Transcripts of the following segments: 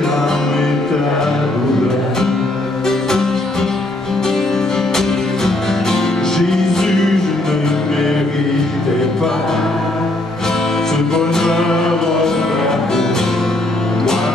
l'âme et ta douleur. Jésus, je ne méritais pas ce bonheur offert pour moi.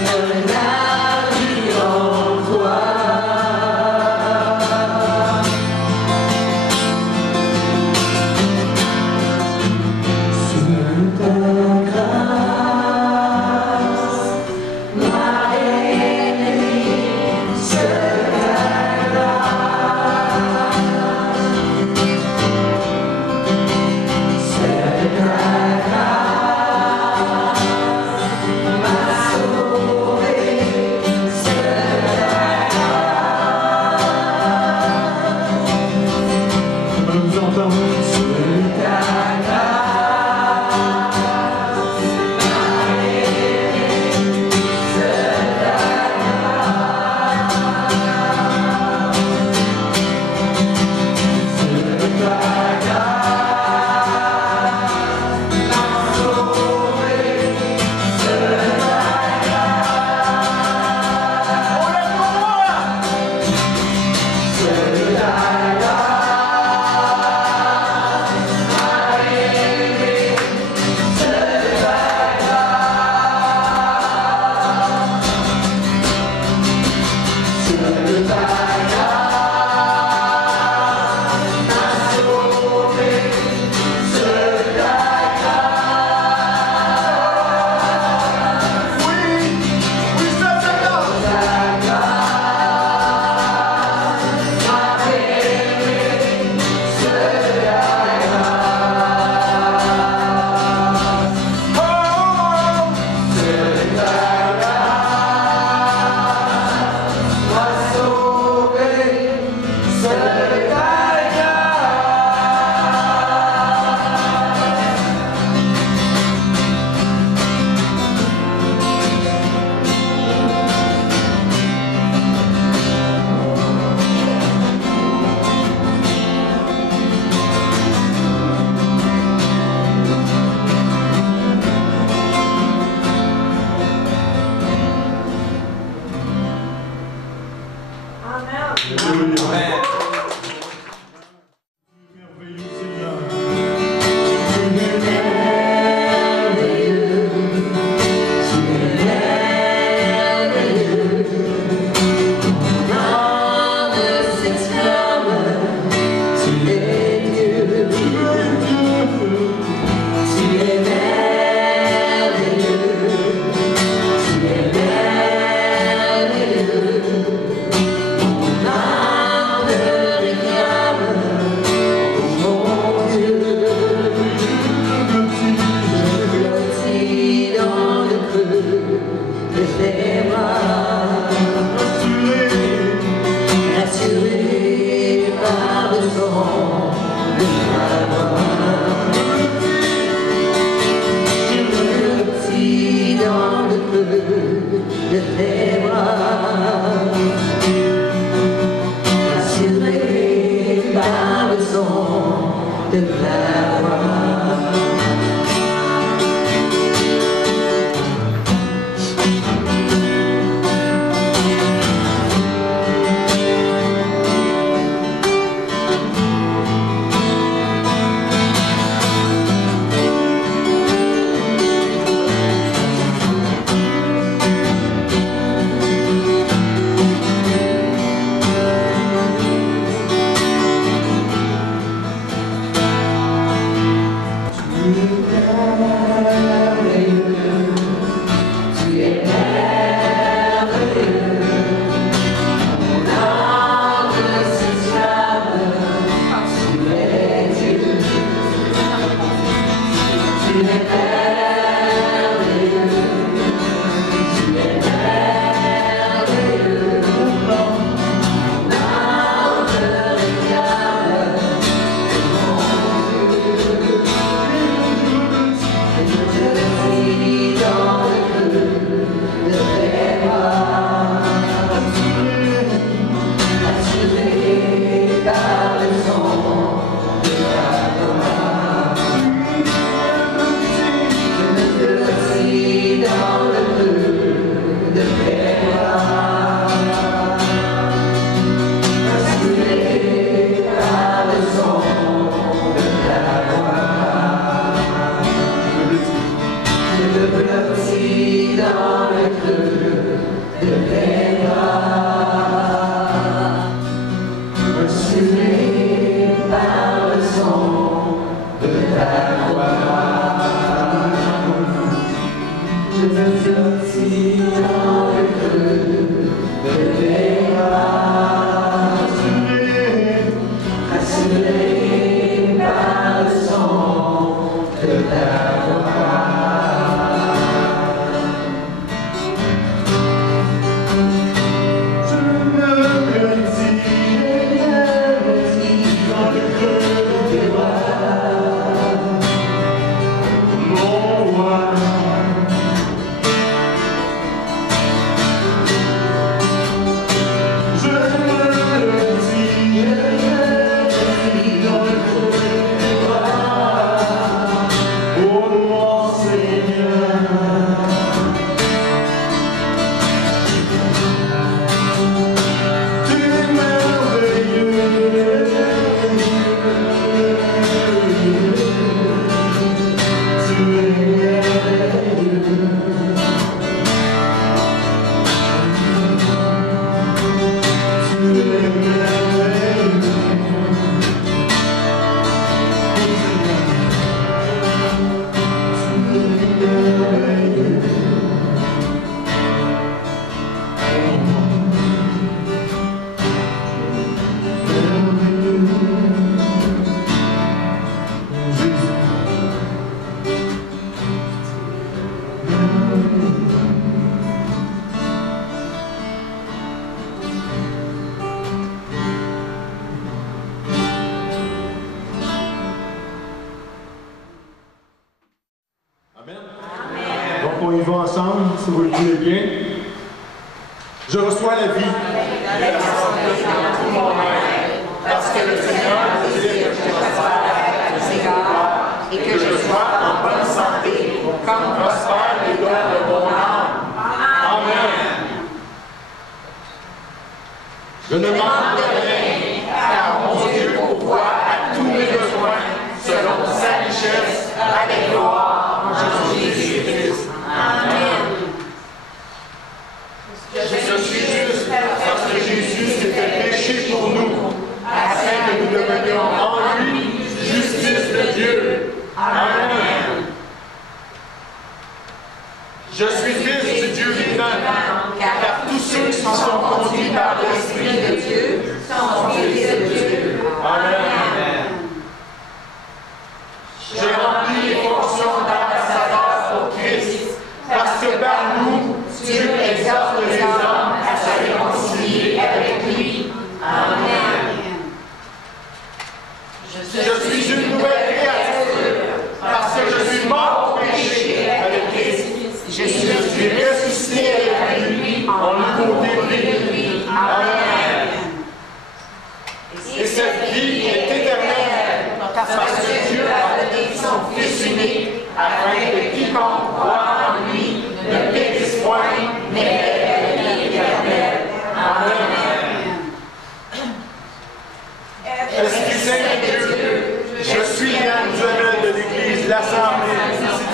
Un abri en toi. On y va ensemble, si vous le voulez bien. Je reçois la vie. Parce que le Seigneur désire que je prospère de ses gardes et que je sois en bonne santé, comme prospère les dons de mon âme. Amen. Je ne manque de rien, car mon Dieu pourvoit à tous mes besoins selon sa richesse à la gloire en Jésus-Christ. Amen. Je suis juste parce que Jésus s'est fait péché pour nous, afin que nous devenions en lui justice de Dieu. Amen. Je suis fils du Dieu vivant, car tous ceux qui sont conduits par l'Esprit de Dieu sont fils de Dieu. Amen. J'ai rempli les fonctions d'ambassadeur pour Christ, parce que par nous, Dieu exhorte les hommes à se réconcilier avec lui. Amen. Je suis une nouvelle créature, parce que je suis mort au péché avec Christ. Je suis ressuscité avec lui en nouveauté de vie. Amen. Et cette vie est éternelle, parce que Dieu a donné son Fils unique, afin que quiconque croit en lui ne périsse point, mais ait la vie éternelle. Amen. Esprit Saint de Dieu, je suis l'annuel de l'Église, l'Assemblée,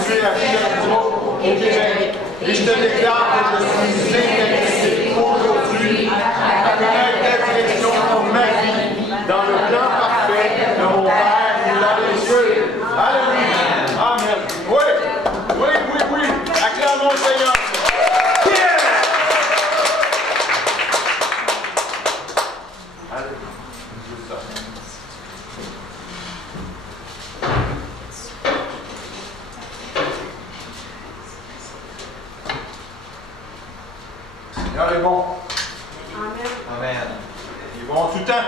située à Sherbrooke, au Québec, et je te déclare que je suis intéressé aujourd'hui à connaître la direction pour ma vie dans le plan parfait de mon Père qui est dans les cieux. Alléluia. Amen. Oui. Acclamons le Seigneur. Seigneur est bon. Amen. Amen. Il est bon tout le temps.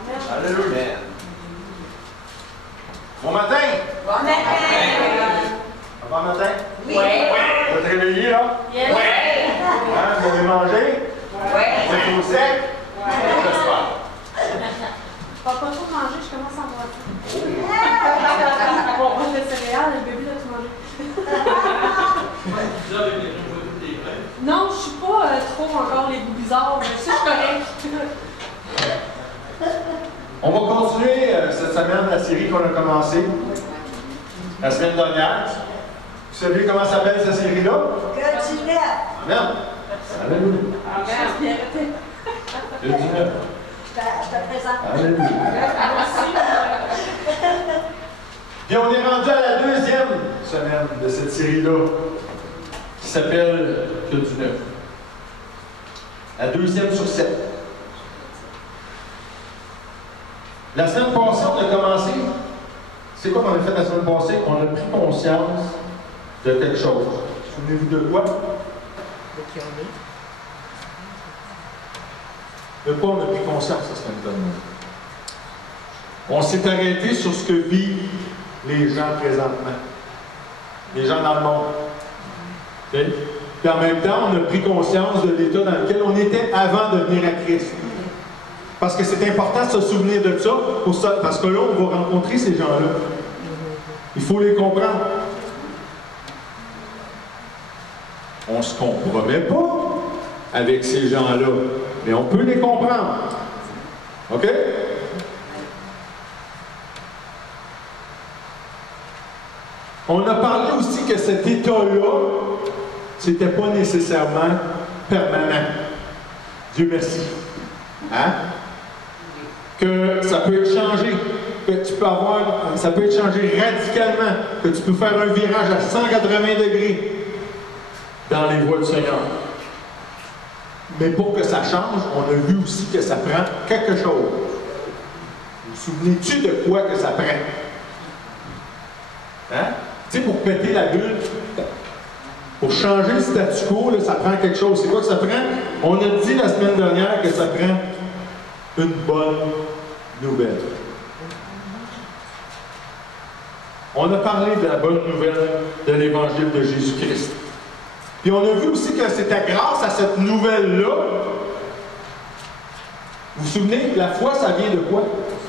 Amen. Alléluia. Bon matin. Bon matin. Bon matin. Oui. Vous êtes réveillés, là? Yes. Hein? Vous avez mangé? Oui. Vous êtes au sec? J'espère. Pas trop manger, je commence à boire. Bon, moi, le céréales, le bébé, là, tu manges. Non, je suis pas trop encore les goûts bizarres, mais ça, je suis correct. On va continuer cette semaine la série qu'on a commencée la semaine dernière. Vous savez comment s'appelle cette série-là? Que tu l'aies. Amen. Alléluia. Amen. Le 19. Je te présente. Alléluia. Puis on est rendu à la deuxième semaine de cette série-là, qui s'appelle Que du neuf. La deuxième sur 7. La semaine passée, on a commencé. C'est quoi qu'on a fait la semaine passée? On a pris conscience de quelque chose. Souvenez-vous de quoi? De quoi on a pris conscience la semaine dernière? On s'est arrêté sur ce que vivent les gens présentement. Les gens dans le monde. Okay? Puis en même temps, on a pris conscience de l'état dans lequel on était avant de venir à Christ. Parce que c'est important de se souvenir de ça, parce que là, on va rencontrer ces gens-là. Il faut les comprendre. On ne se compromet pas avec ces gens-là, mais on peut les comprendre. OK? On a parlé aussi que cet état-là, c'était pas nécessairement permanent. Dieu merci. Hein? Que ça peut être changé, que tu peux avoir, ça peut être changé radicalement, que tu peux faire un virage à 180 degrés dans les voies du Seigneur. Mais pour que ça change, on a vu aussi que ça prend quelque chose. Vous vous souvenez-tu de quoi que ça prend? Hein? Tu sais, pour péter la bulle, pour changer le statu quo, là, ça prend quelque chose. C'est quoi que ça prend? On a dit la semaine dernière que ça prend une bonne nouvelle. On a parlé de la bonne nouvelle de l'Évangile de Jésus-Christ. Puis on a vu aussi que c'était grâce à cette nouvelle-là. Vous vous souvenez, la foi, ça vient de quoi?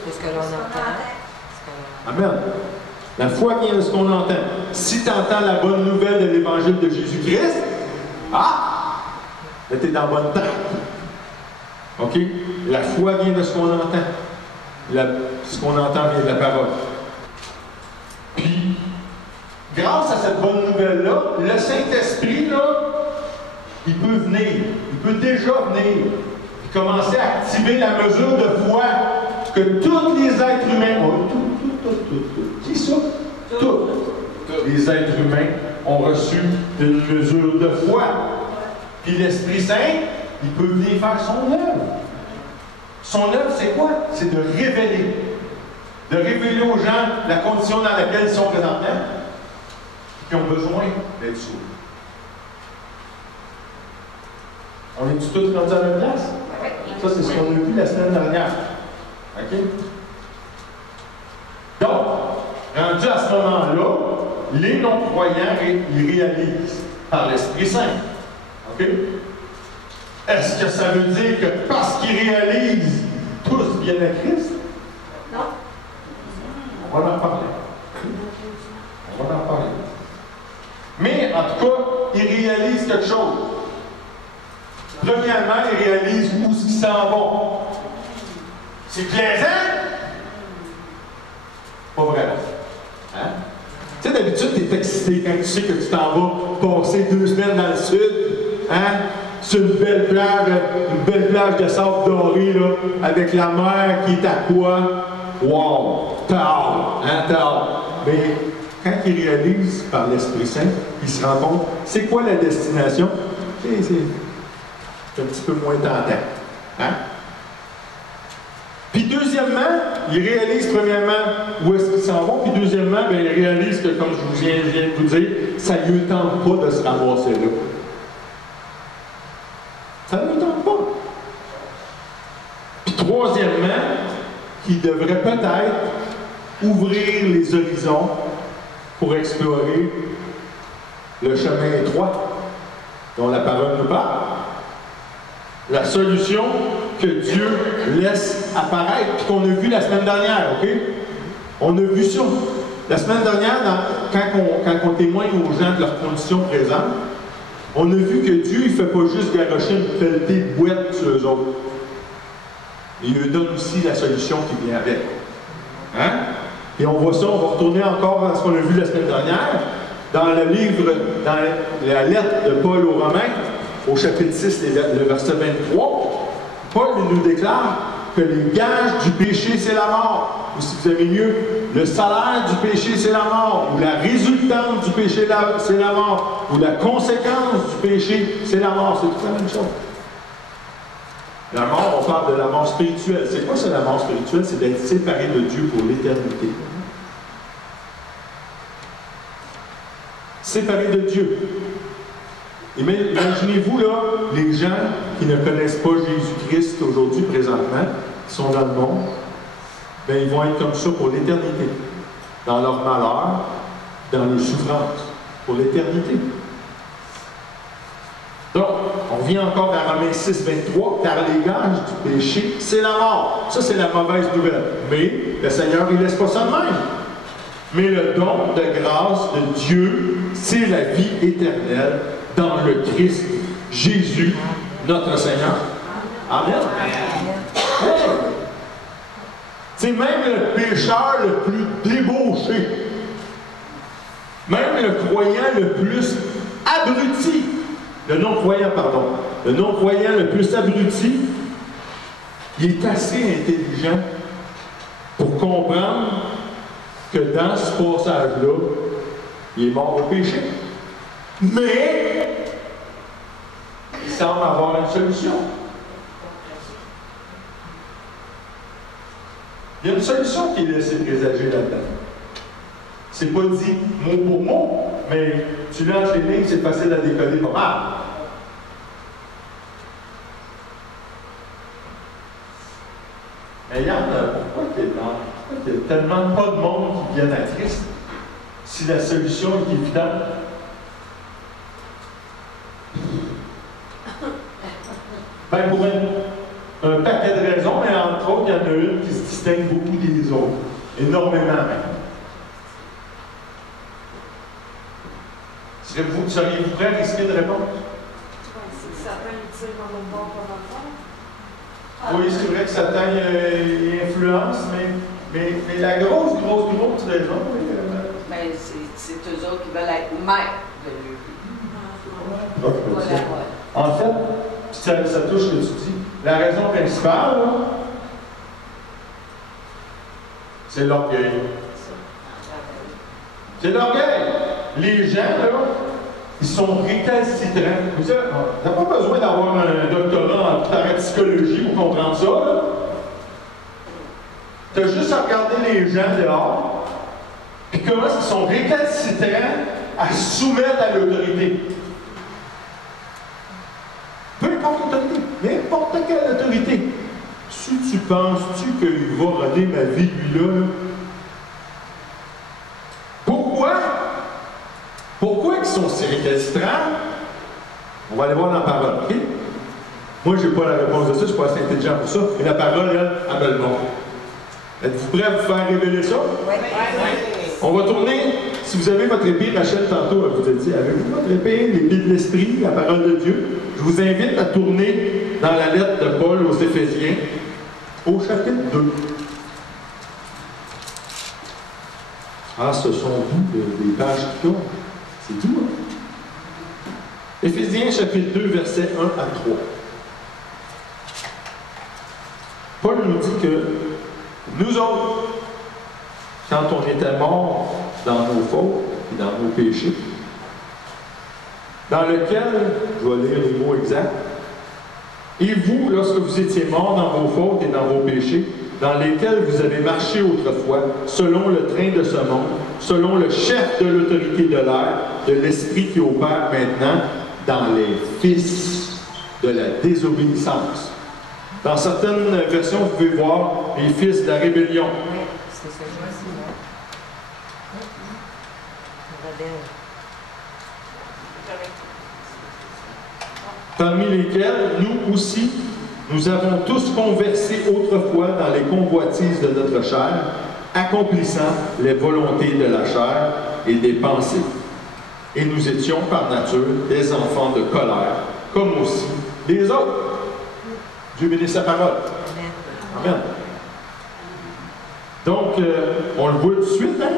C'est ce que l'on entend. Amen. La foi vient de ce qu'on entend. Si tu entends la bonne nouvelle de l'Évangile de Jésus-Christ, là, tu es dans la bonne traque. OK? La foi vient de ce qu'on entend. Ce qu'on entend vient de la parole. Puis, grâce à cette bonne nouvelle-là, le Saint-Esprit, là, il peut venir. Il peut déjà venir. Puis commencer à activer la mesure de foi que tous les êtres humains ont. Tout. C'est ça? Tous les êtres humains ont reçu une mesure de foi. Puis l'Esprit Saint, il peut venir faire son œuvre. Son œuvre, c'est quoi? C'est de révéler. De révéler aux gens la condition dans laquelle ils sont présentement, qui ont besoin d'être sauvés. On est tous rendus à la même place? Ça, c'est ce qu'on a vu la semaine dernière. OK? Donc, rendu à ce moment-là, les non-croyants, ils réalisent par l'Esprit Saint. OK? Est-ce que ça veut dire que parce qu'ils réalisent, tous viennent à Christ? Non. On va en parler. On va en parler. Mais, en tout cas, ils réalisent quelque chose. Premièrement, ils réalisent où ils s'en vont. C'est plaisant? Pas vraiment. Hein? Tu sais, d'habitude, tu es excité quand tu sais que tu t'en vas passer 2 semaines dans le sud, hein? Sur une belle plage de sable doré, là, avec la mer qui est à quoi? Wow! T'as hâte! Hein, t'as hâte! Mais quand ils réalisent par l'Esprit Saint, ils se rendent compte, c'est quoi la destination? C'est un petit peu moins tentant. Hein? Puis deuxièmement, ils réalisent premièrement où est-ce qu'ils s'en vont, puis deuxièmement, bien, ils réalisent que, comme je viens de vous dire, ça ne lui tente pas de se ramasser là. Ça ne lui tente pas. Puis troisièmement, qu'ils devraient peut-être ouvrir les horizons pour explorer le chemin étroit dont la parole nous parle. La solution que Dieu laisse apparaître, puis qu'on a vu la semaine dernière, OK? On a vu ça. La semaine dernière, quand on témoigne aux gens de leurs conditions présentes, on a vu que Dieu, il ne fait pas juste garrocher une pelletée de boîte sur eux autres. Il leur donne aussi la solution qui vient avec. Hein? Et on voit ça, on va retourner encore à ce qu'on a vu la semaine dernière, dans le livre, dans la lettre de Paul aux Romains, au chapitre 6, le verset 23, Paul nous déclare que les gages du péché, c'est la mort. Ou si vous aimez mieux, le salaire du péché, c'est la mort. Ou la résultante du péché, c'est la mort. Ou la conséquence du péché, c'est la mort. C'est tout la même chose. La mort, on parle de la mort spirituelle. C'est quoi ça, la mort spirituelle? C'est d'être séparé de Dieu pour l'éternité. Séparé de Dieu. Imaginez-vous, là, les gens qui ne connaissent pas Jésus-Christ aujourd'hui, présentement, qui sont dans le monde, bien, ils vont être comme ça pour l'éternité. Dans leur malheur, dans leur souffrance, pour l'éternité. Donc, on vient encore à Romains 6, 23, car les gages du péché, c'est la mort. Ça, c'est la mauvaise nouvelle. Mais le Seigneur, il ne laisse pas ça de même. Mais le don de grâce de Dieu, c'est la vie éternelle dans le Christ Jésus, notre Seigneur. Amen. Hey. C'est même le pécheur le plus débauché, même le croyant le plus abruti, le non-croyant, pardon, le non-croyant le plus abruti, il est assez intelligent pour comprendre que dans ce passage-là, il est mort au péché. Mais il semble avoir une solution. Il y a une solution qui est laissée présager là-dedans. C'est pas dit mot pour mot, mais tu lances les lignes, c'est facile à décoder pas mal. Mais Yann, pourquoi il y a tellement pas de monde qui viennent à Christ si la solution est évidente? Ben, pour un paquet de raisons, mais entre autres, il y en a une qui se distingue beaucoup des autres. Énormément même. Seriez-vous prêts à risquer de répondre? C'est que certains le tirent en autre bord, pas dans le fond. Oui, c'est vrai que Satan il influence, mais la grosse raison, oui. Mais c'est eux autres qui veulent être maîtres de leur vie. Voilà. En fait, ça touche ce que tu dis. La raison principale, là, c'est l'orgueil. C'est l'orgueil. Les gens, là, ils sont récalcitrants. Vous savez, tu n'as pas besoin d'avoir un doctorat en parapsychologie pour comprendre ça, là. Tu as juste à regarder les gens dehors, puis comment ils sont récalcitrants à soumettre à l'autorité. Peu importe l'autorité, n'importe quelle autorité. Si tu penses-tu qu'il va runner ma vie, lui-là? Pourquoi? Pourquoi ils sont si récalcitrants? On va aller voir dans la parole, OK? Moi, je n'ai pas la réponse de ça, je ne suis pas assez intelligent pour ça, mais la parole, elle me le montre. Êtes-vous prêts à vous faire révéler ça? Oui. On va tourner, si vous avez votre épée, Rachel, tantôt, elle vous a dit, avez-vous votre épée, l'épée de l'Esprit, la parole de Dieu? Je vous invite à tourner dans la lettre de Paul aux Éphésiens, au chapitre 2. Ah, ce sont doux, des pages qui tournent. C'est doux, hein? Éphésiens, chapitre 2, versets 1 à 3. Paul nous dit que nous autres, quand on était morts dans nos fautes et dans nos péchés, dans lequel, je vais lire les mots exacts, et vous, lorsque vous étiez morts dans vos fautes et dans vos péchés, dans lesquels vous avez marché autrefois, selon le train de ce monde, selon le chef de l'autorité de l'air, de l'esprit qui opère maintenant dans les fils de la désobéissance. Dans certaines versions, vous pouvez voir les fils de la rébellion. Oui, c'est ça, je vois aussi. Parmi lesquels, nous aussi, nous avons tous conversé autrefois dans les convoitises de notre chair, accomplissant les volontés de la chair et des pensées. Et nous étions par nature des enfants de colère, comme aussi les autres. Dieu bénisse sa parole. Amen. Donc, on le voit tout de suite, hein?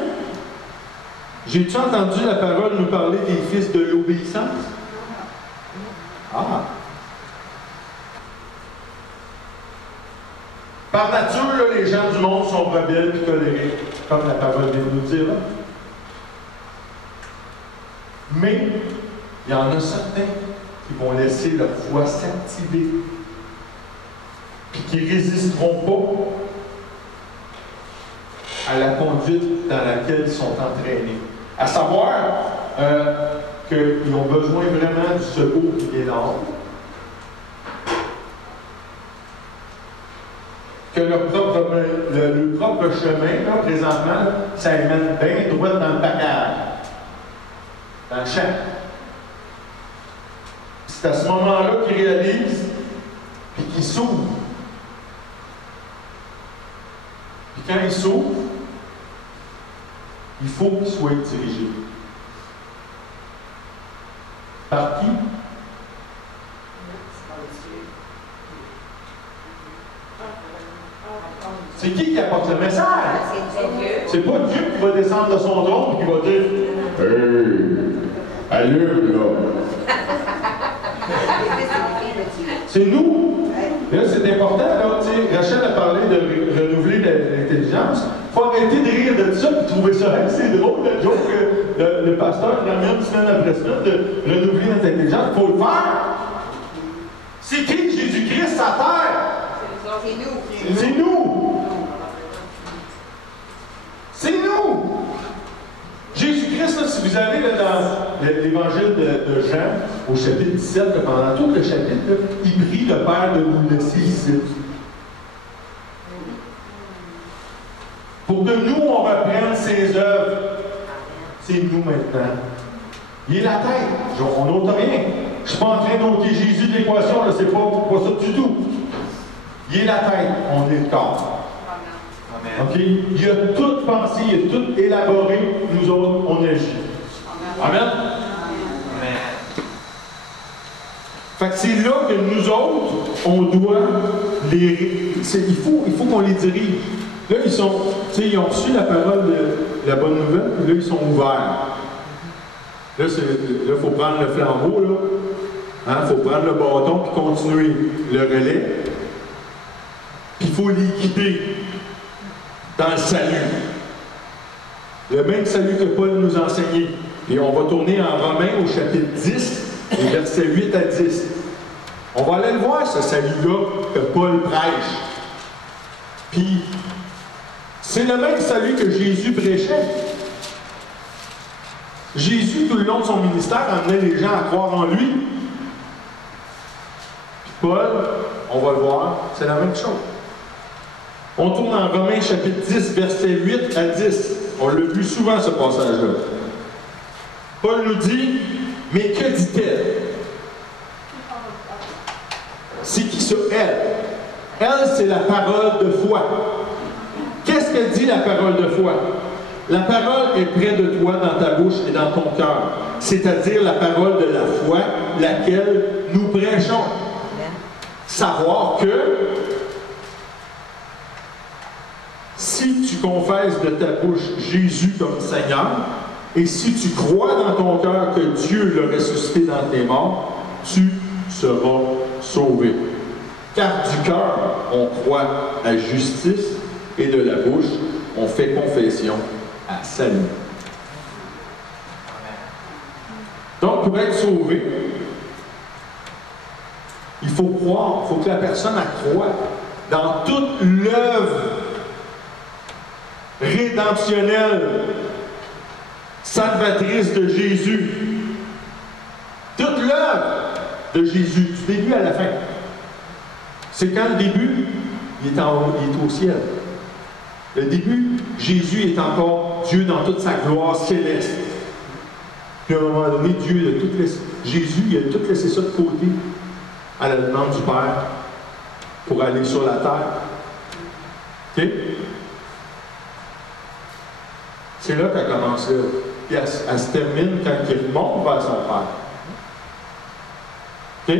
J'ai-tu entendu la parole nous parler des fils de l'obéissance? Ah! Par nature, là, les gens du monde sont rebelles et colériques, comme la parole vient de nous dire. Là. Mais, il y en a certains qui vont laisser leur foi s'activer et qui ne résisteront pas à la conduite dans laquelle ils sont entraînés. À savoir qu'ils ont besoin vraiment du secours qui vient d'en haut. Que leur propre chemin, là, présentement, ça les mène bien droit dans le package, dans le champ. C'est à ce moment-là qu'ils réalisent et qu'ils s'ouvrent. Puis quand ils s'ouvrent, il faut qu'ils soient dirigés. Par qui? C'est qui apporte le message? C'est Dieu. C'est pas Dieu qui va descendre de son trône et qui va dire hey, allume là. C'est nous. Là, c'est important. Là, Rachel a parlé de renouveler l'intelligence. Il faut arrêter de rire de ça et trouver ça assez drôle, le joke que le pasteur ramène semaine après semaine de renouveler notre intelligence. Il faut le faire. C'est qui Jésus-Christ à terre? C'est nous. C'est nous. C'est nous! Jésus-Christ, là, si vous allez là, dans l'évangile de Jean, au chapitre 17, là, pendant tout le chapitre, là, il prie le Père de nous laisser ici. Pour que nous, on reprenne ses œuvres. C'est nous maintenant. Il est la tête. On n'ôte rien. Je ne suis pas en train d'ôter Jésus de l'équation, c'est pas ça du tout. Il est la tête, on est le corps. OK? Il a tout pensé, il a tout élaboré, nous autres, on agit. Amen? Amen. Fait que c'est là que nous autres, on doit il faut qu'on les dirige. Là, ils ont reçu la parole de la bonne nouvelle, puis là, ils sont ouverts. Là, il faut prendre le flambeau, là. Il faut prendre le bâton puis continuer le relais. Puis il faut les guider dans le salut. Le même salut que Paul nous a enseigné. Et on va tourner en Romains au chapitre 10, les versets 8 à 10. On va aller le voir, ce salut-là que Paul prêche. Puis, c'est le même salut que Jésus prêchait. Jésus, tout le long de son ministère, amenait les gens à croire en lui. Puis Paul, on va le voir, c'est la même chose. On tourne en Romains chapitre 10, versets 8 à 10. On l'a vu souvent, ce passage-là. Paul nous dit, mais que dit-elle? C'est qui ça, elle? Elle, c'est la parole de foi. Qu'est-ce que dit la parole de foi? La parole est près de toi, dans ta bouche et dans ton cœur. C'est-à-dire la parole de la foi, laquelle nous prêchons. Savoir que si tu confesses de ta bouche Jésus comme Seigneur, et si tu crois dans ton cœur que Dieu l'a ressuscité dans tes morts, tu seras sauvé. Car du cœur, on croit à justice, et de la bouche, on fait confession à salut. Donc, pour être sauvé, il faut croire, il faut que la personne croie dans toute l'œuvre rédemptionnelle, salvatrice de Jésus. Toute l'œuvre de Jésus, du début à la fin. C'est quand le début, il est au ciel. Le début, Jésus est encore Dieu dans toute sa gloire céleste. Puis à un moment donné, Jésus, il a tout laissé ça de côté à la demande du Père pour aller sur la terre. OK? C'est là qu'elle commence là. Puis elle se termine quand il remonte vers son Père. OK?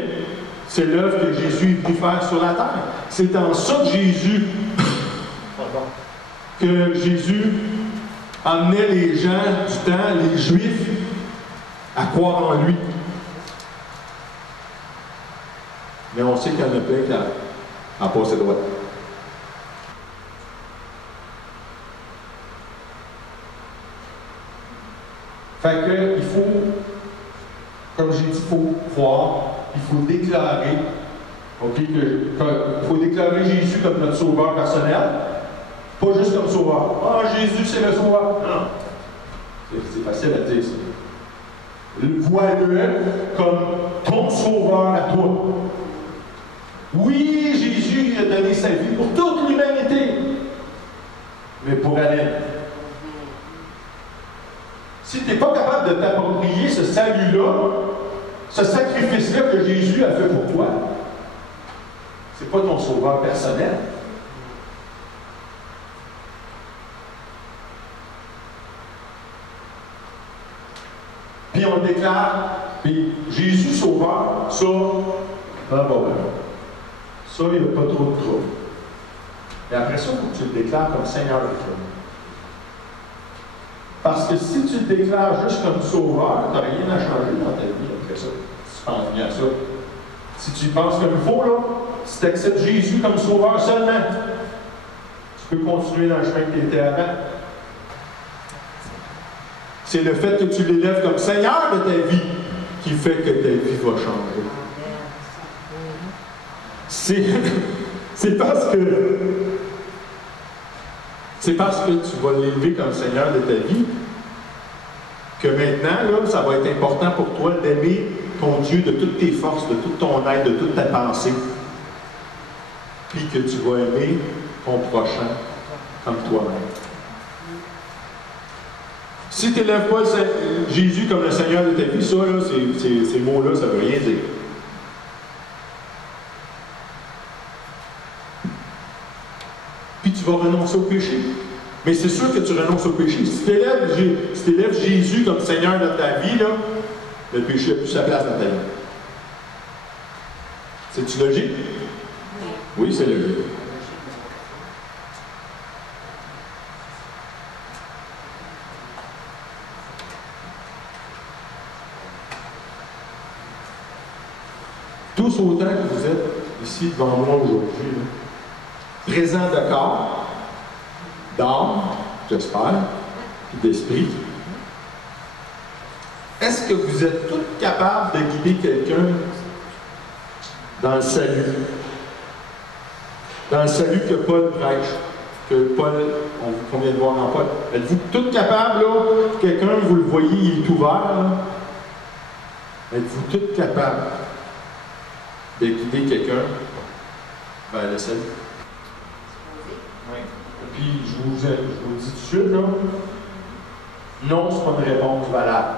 C'est l'œuvre que Jésus est venu faire sur la terre. C'est en ça que Jésus amenait les gens du temps, les Juifs, à croire en lui. Mais on sait qu'il y en a plein qui en passé droit. Fait que, il faut, comme j'ai dit, il faut croire, il faut déclarer, il faut déclarer Jésus comme notre sauveur personnel, pas juste comme sauveur. Ah, Jésus, c'est le sauveur. Non. C'est facile à dire, ça. Vois-le comme ton sauveur à toi. Oui, Jésus a donné sa vie pour toute l'humanité, mais pour elle. Si tu n'es pas capable de t'approprier ce salut-là, ce sacrifice-là que Jésus a fait pour toi, c'est pas ton sauveur personnel. Puis on déclare, puis Jésus sauveur, ça, pas de problème. Ça, il n'y a pas trop de trouble. Et après ça, il faut que tu le déclares comme Seigneur de toi. Parce que si tu le déclares juste comme sauveur, tu n'as rien à changer dans ta vie après ça. Si tu penses bien à ça. Si tu y penses comme il faut, là, si tu acceptes Jésus comme sauveur seulement, tu peux continuer dans le chemin que tu étais avant. C'est le fait que tu l'élèves comme Seigneur de ta vie qui fait que ta vie va changer. C'est parce que tu vas l'élever comme Seigneur de ta vie que maintenant, là, ça va être important pour toi d'aimer ton Dieu de toutes tes forces, de toute ton être, de toute ta pensée. Puis que tu vas aimer ton prochain comme toi-même. Si tu n'élèves pas Jésus comme le Seigneur de ta vie, ça, là, ces mots-là, ça ne veut rien dire. Puis tu vas renoncer au péché. Mais c'est sûr que tu renonces au péché. Si tu élèves Jésus comme Seigneur de ta vie, là, le péché n'a plus sa place dans ta vie. C'est-tu logique? Oui, c'est le livre. Tous autant que vous êtes ici devant moi aujourd'hui, là, présents de corps, d'âme, j'espère, et d'esprit, est-ce que vous êtes tous capables de guider quelqu'un dans le salut? Dans le salut que Paul prêche, que Paul, qu'on vient de voir dans Paul. Êtes-vous tous capables, là? Quelqu'un, vous le voyez, il est ouvert, là. Êtes-vous tous capables de guider quelqu'un vers le salut? Oui. Et puis, je vous dis tout de suite, là, non, c'est pas une réponse valable.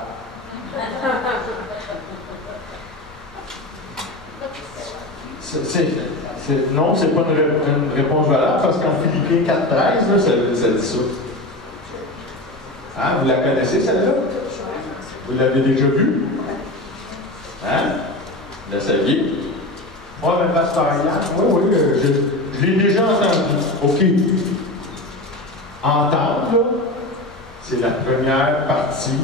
Non, c'est pas une réponse valable parce qu'en Philippiens 4,13, là, ça dit ça. Hein? Vous la connaissez, celle-là? Vous l'avez déjà vue? Hein? Vous la saviez? Moi, mais pasteur Yann, oui, je l'ai déjà entendu. OK. Entendre, là, c'est la première partie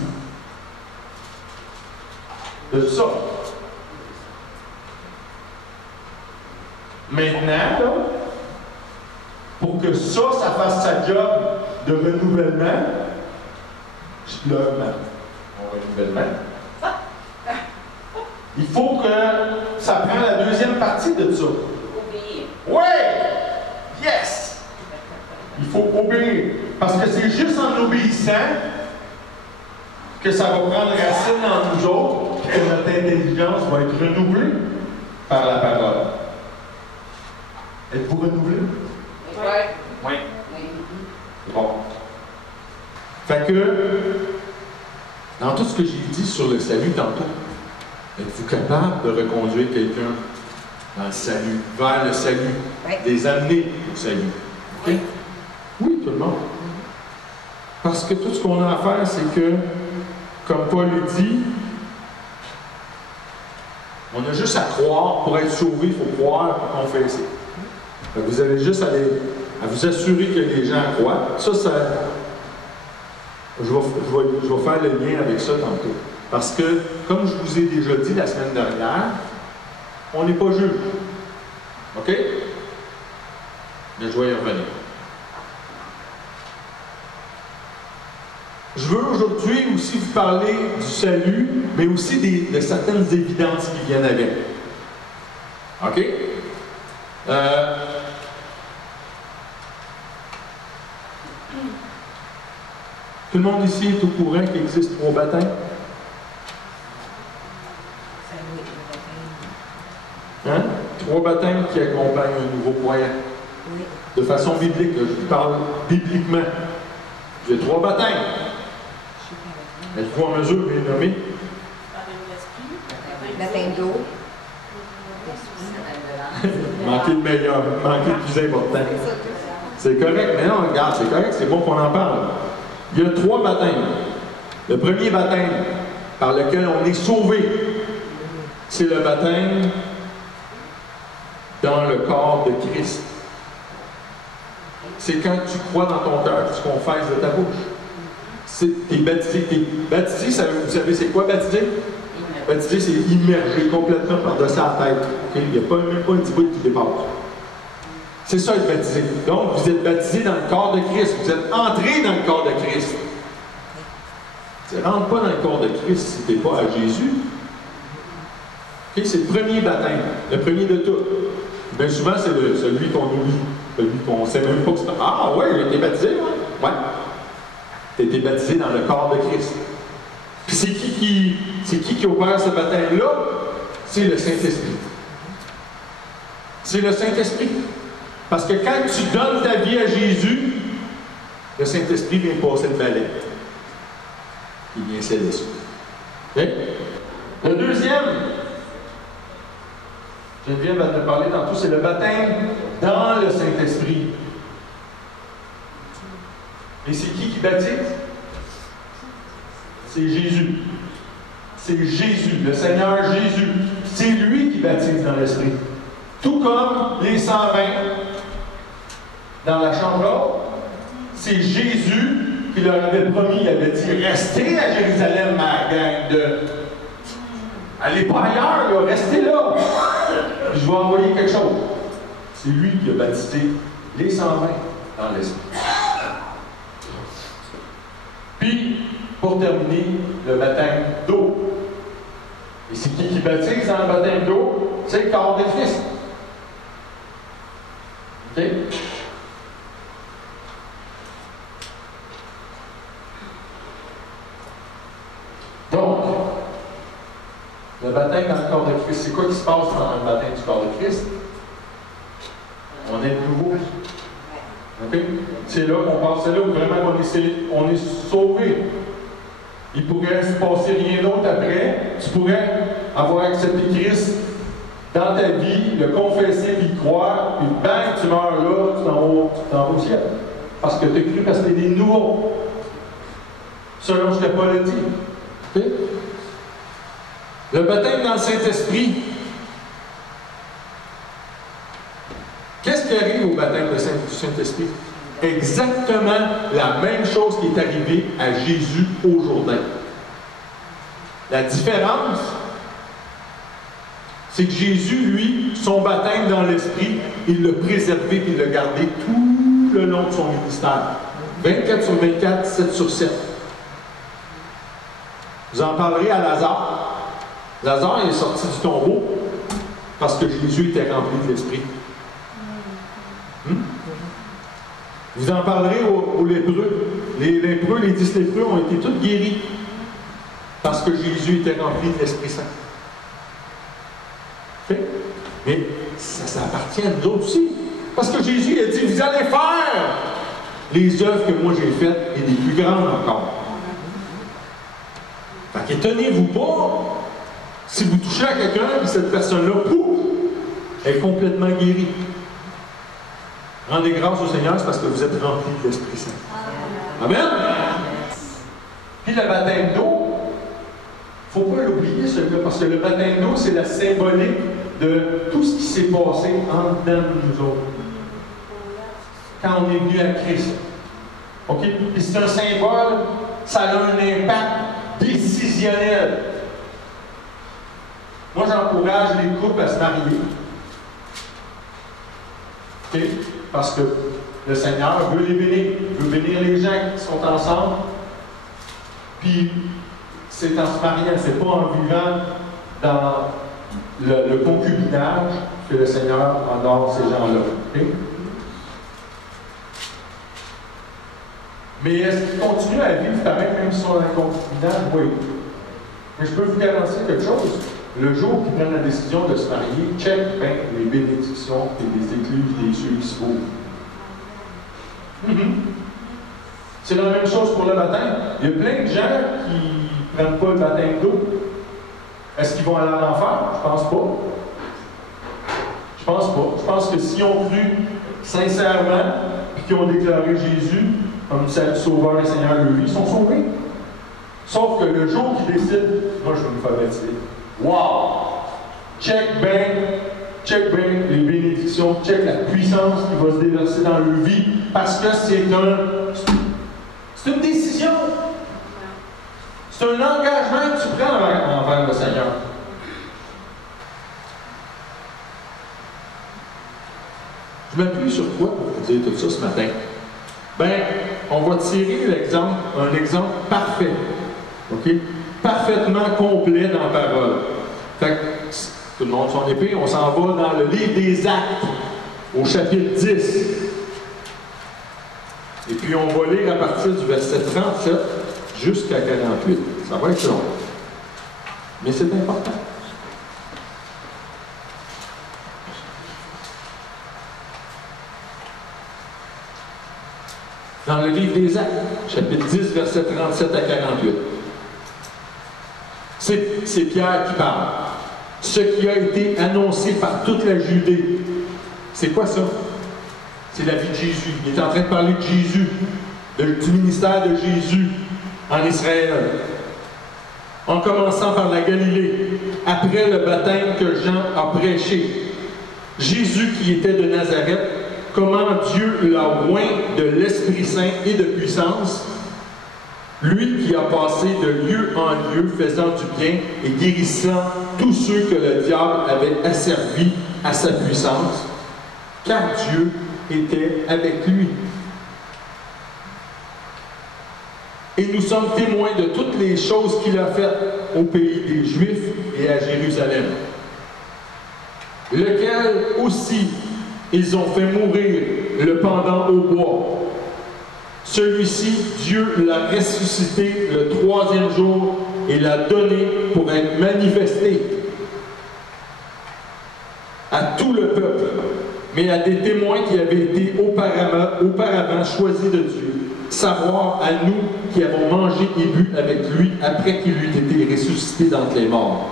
de ça. Maintenant, là, pour que ça fasse sa job de renouvellement, je pleure mon renouvellement. Il faut que ça prenne la deuxième partie de ça. Obéir. Oui! Yes! Il faut obéir. Parce que c'est juste en obéissant que ça va prendre racine en nous autres, et que notre intelligence va être renouvelée par la parole. Êtes-vous renouvelé? Oui. Oui. Bon. Fait que, dans tout ce que j'ai dit sur le salut tantôt, êtes-vous capable de reconduire quelqu'un dans le salut, vers le salut, Oui. les amener au salut? OK? Oui, tout le monde. Parce que tout ce qu'on a à faire, c'est que, comme Paul le dit, on a juste à croire. Pour être sauvé, il faut croire et confesser. Vous avez juste à vous assurer que les gens croient. Ça, je vais faire le lien avec ça tantôt. Parce que, comme je vous ai déjà dit la semaine dernière, on n'est pas juge. OK? Mais je vais y revenir. Je veux aujourd'hui aussi vous parler du salut, mais aussi de certaines évidences qui viennent avec. OK? Tout le monde ici est au courant qu'il existe 3 baptêmes? Hein? 3 baptêmes qui accompagnent un nouveau croyant. Oui. De façon biblique, je vous parle bibliquement. J'ai 3 baptêmes. Êtes-vous en mesure de les nommer? Baptême d'eau. Manquez le meilleur, manquez le plus important. C'est correct, mais non, regarde, c'est correct, c'est bon qu'on en parle. Il y a 3 baptêmes. Le premier baptême par lequel on est sauvé, c'est le baptême dans le corps de Christ. C'est quand tu crois dans ton cœur, tu confesses de ta bouche. T'es baptisé. Baptisé, vous savez c'est quoi baptisé? Baptisé, c'est immergé complètement par-dessus la tête. Okay? Il n'y a même pas un petit bout qui dépasse. C'est ça être baptisé. Donc, vous êtes baptisé dans le corps de Christ. Vous êtes entré dans le corps de Christ. Tu ne rentres pas dans le corps de Christ si tu n'es pas à Jésus. Okay? C'est le premier baptême, le premier de tout. Bien souvent, c'est celui qu'on oublie, celui qu'on ne sait même pas que c'est. Ah ouais, j'ai été baptisé, moi. Ouais. Tu as été baptisé dans le corps de Christ. Puis c'est qui opère ce baptême-là? C'est le Saint-Esprit. C'est le Saint-Esprit. Parce que quand tu donnes ta vie à Jésus, le Saint-Esprit vient passer le balai. Il vient sceller ça. Okay? Le deuxième, Geneviève va te parler tantôt, c'est le baptême dans le Saint-Esprit. Et c'est qui baptise? C'est Jésus. C'est Jésus, le Seigneur Jésus. C'est lui qui baptise dans l'Esprit. Tout comme les 120 dans la chambre haute, c'est Jésus qui leur avait promis, il avait dit, restez à Jérusalem, ma gang de... Allez pas ailleurs, là, restez là. Puis je vais envoyer quelque chose. C'est lui qui a baptisé les 120 dans l'Esprit. Puis, pour terminer, le baptême d'eau. Et c'est qui baptise dans le baptême d'eau? C'est le corps de Christ. OK? Donc, le baptême dans le corps de Christ, c'est quoi qui se passe dans le baptême du corps de Christ? On est de nouveau. OK? C'est là qu'on passe, c'est là où vraiment on est sauvé. Il pourrait se passer rien d'autre après. Tu pourrais avoir accepté Christ dans ta vie, le confesser, puis le croire, puis bang, tu meurs là, tu t'en vas au ciel. Parce que tu as cru, parce que tu es nouveau. Selon ce que Paul a dit. Okay? Le baptême dans le Saint-Esprit. Qu'est-ce qui arrive au baptême du Saint-Esprit? Exactement la même chose qui est arrivée à Jésus au Jourdain. La différence, c'est que Jésus, lui, son baptême dans l'Esprit, il l'a préservé et il l'a gardé tout le long de son ministère. 24 sur 24, 7 sur 7. Vous en parlerez à Lazare. Lazare est sorti du tombeau parce que Jésus était rempli de l'Esprit. Vous en parlerez aux lépreux. Les lépreux, les 10 lépreux ont été tous guéris parce que Jésus était rempli de l'Esprit Saint. Okay? Mais ça appartient à nous autres aussi. Parce que Jésus a dit, vous allez faire les œuvres que moi j'ai faites et des plus grandes encore. Fait qu'étonnez-vous pas si vous touchez à quelqu'un et cette personne-là, pouf, est complètement guérie. Rendez grâce au Seigneur, c'est parce que vous êtes remplis de l'Esprit Saint. Amen? Puis le baptême d'eau, il ne faut pas l'oublier, celui-là, parce que le baptême d'eau, c'est la symbolique de tout ce qui s'est passé en dedans de nous autres. Quand on est venu à Christ. OK? Puis c'est un symbole, ça a un impact décisionnel. Moi, j'encourage les couples à se marier. OK? Parce que le Seigneur veut les bénir. Il veut bénir les gens qui sont ensemble. Puis, c'est en se mariant, c'est pas en vivant dans le concubinage que le Seigneur honore ces gens-là. Okay? Mais est-ce qu'ils continuent à vivre pareil même s'ils sont dans le concubinage? Oui. Mais je peux vous garantir quelque chose. Le jour qu'ils prennent la décision de se marier, check bien les bénédictions et les écluses des cieux qui se ouvrent. C'est la même chose pour le baptême. Il y a plein de gens qui ne prennent pas le baptême d'eau. Est-ce qu'ils vont aller en enfer? Je pense pas. Je pense pas. Je pense que s'ils ont cru sincèrement et qu'ils ont déclaré Jésus comme Sauveur et Seigneur de leur vie, ils sont sauvés. Sauf que le jour qu'ils décident, moi je vais me faire baptiser. Wow! Check bien les bénédictions, check la puissance qui va se déverser dans leur vie, parce que c'est une décision. C'est un engagement que tu prends envers le Seigneur. Je m'appuie sur quoi pour vous dire tout ça ce matin? Bien, on va tirer un exemple parfait. OK? Parfaitement complet dans la parole. Fait que, tout le monde son épée, on s'en va dans le livre des Actes, au chapitre 10. Et puis on va lire à partir du verset 37 jusqu'à 48. Ça va être long. Mais c'est important. Dans le livre des Actes, chapitre 10, verset 37 à 48. C'est Pierre qui parle. Ce qui a été annoncé par toute la Judée. C'est quoi ça? C'est la vie de Jésus. Il est en train de parler de Jésus, du ministère de Jésus en Israël. En commençant par la Galilée, après le baptême que Jean a prêché. Jésus qui était de Nazareth, comment Dieu l'a oint de l'Esprit Saint et de puissance, lui qui a passé de lieu en lieu, faisant du bien et guérissant tous ceux que le diable avait asservis à sa puissance, car Dieu était avec lui. Et nous sommes témoins de toutes les choses qu'il a faites au pays des Juifs et à Jérusalem, lequel aussi ils ont fait mourir le pendant au bois. Celui-ci, Dieu l'a ressuscité le troisième jour et l'a donné pour être manifesté à tout le peuple, mais à des témoins qui avaient été auparavant choisis de Dieu, savoir à nous qui avons mangé et bu avec lui après qu'il eût été ressuscité d'entre les morts.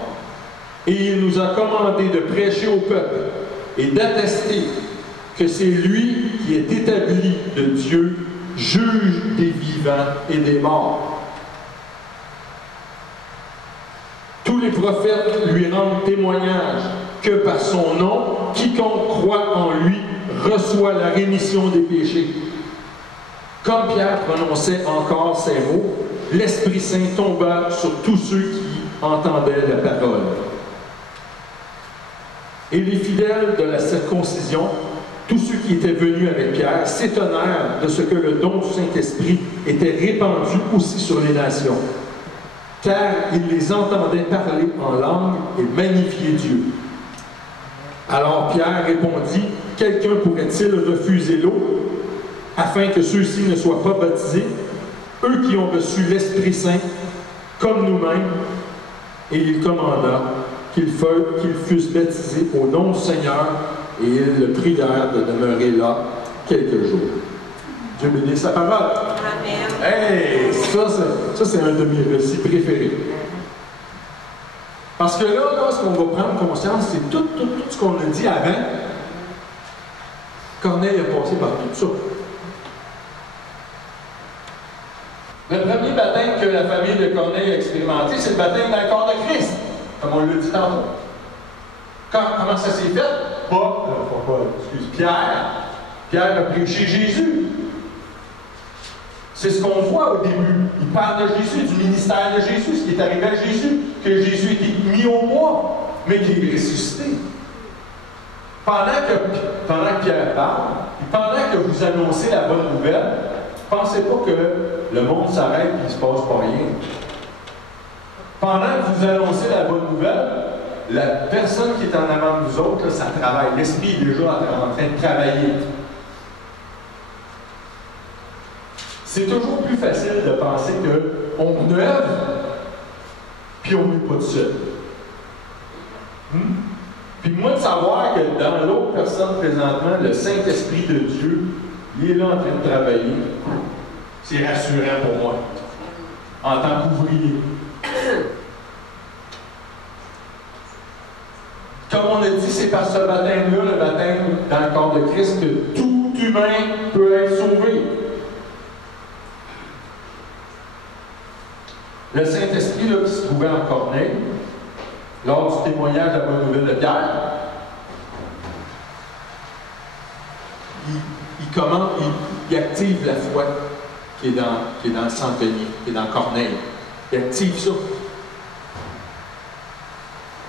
Et il nous a commandé de prêcher au peuple et d'attester que c'est lui qui est établi de Dieu, juge des vivants et des morts. Tous les prophètes lui rendent témoignage que par son nom, quiconque croit en lui reçoit la rémission des péchés. Comme Pierre prononçait encore ces mots, l'Esprit Saint tomba sur tous ceux qui entendaient la parole. Et les fidèles de la circoncision, tous ceux qui étaient venus avec Pierre, s'étonnèrent de ce que le don du Saint-Esprit était répandu aussi sur les nations, car ils les entendaient parler en langue et magnifier Dieu. Alors Pierre répondit, « Quelqu'un pourrait-il refuser l'eau, afin que ceux-ci ne soient pas baptisés, eux qui ont reçu l'Esprit Saint, comme nous-mêmes? » Et il commanda qu'ils fussent baptisés au nom du Seigneur, et ils le prièrent de demeurer là quelques jours. Dieu bénisse sa parole. Amen. Hey, ça c'est un de mes récits préférés. Parce que là, ce qu'on va prendre conscience, c'est tout ce qu'on a dit avant. Corneille a passé par tout ça. Le premier baptême que la famille de Corneille a expérimenté, c'est le baptême dans le corps de Christ, comme on l'a dit tantôt. Comment ça s'est fait? Pierre a prêché Jésus. C'est ce qu'on voit au début. Il parle de Jésus, du ministère de Jésus, ce qui est arrivé à Jésus, que Jésus était mis au bois, mais qu'il est ressuscité. Pendant que Pierre parle, et pendant que vous annoncez la bonne nouvelle, pensez pas que le monde s'arrête et il ne se passe pas rien. Pendant que vous annoncez la bonne nouvelle, la personne qui est en avant de vous autres, là, ça travaille. L'esprit est déjà en train de travailler. C'est toujours plus facile de penser qu'on œuvre, puis on n'est pas tout seul. Puis moi, de savoir que dans l'autre personne présentement, le Saint-Esprit de Dieu, il est là en train de travailler, c'est rassurant pour moi, en tant qu'ouvrier. Comme on a dit, c'est par ce baptême-là, le baptême dans le corps de Christ, que tout humain peut être sauvé. Le Saint-Esprit là, qui se trouvait en Corneille, lors du témoignage de la bonne nouvelle de Pierre, il active la foi qui est dans le Saint-Denis, qui est dans Corneille. Il active ça.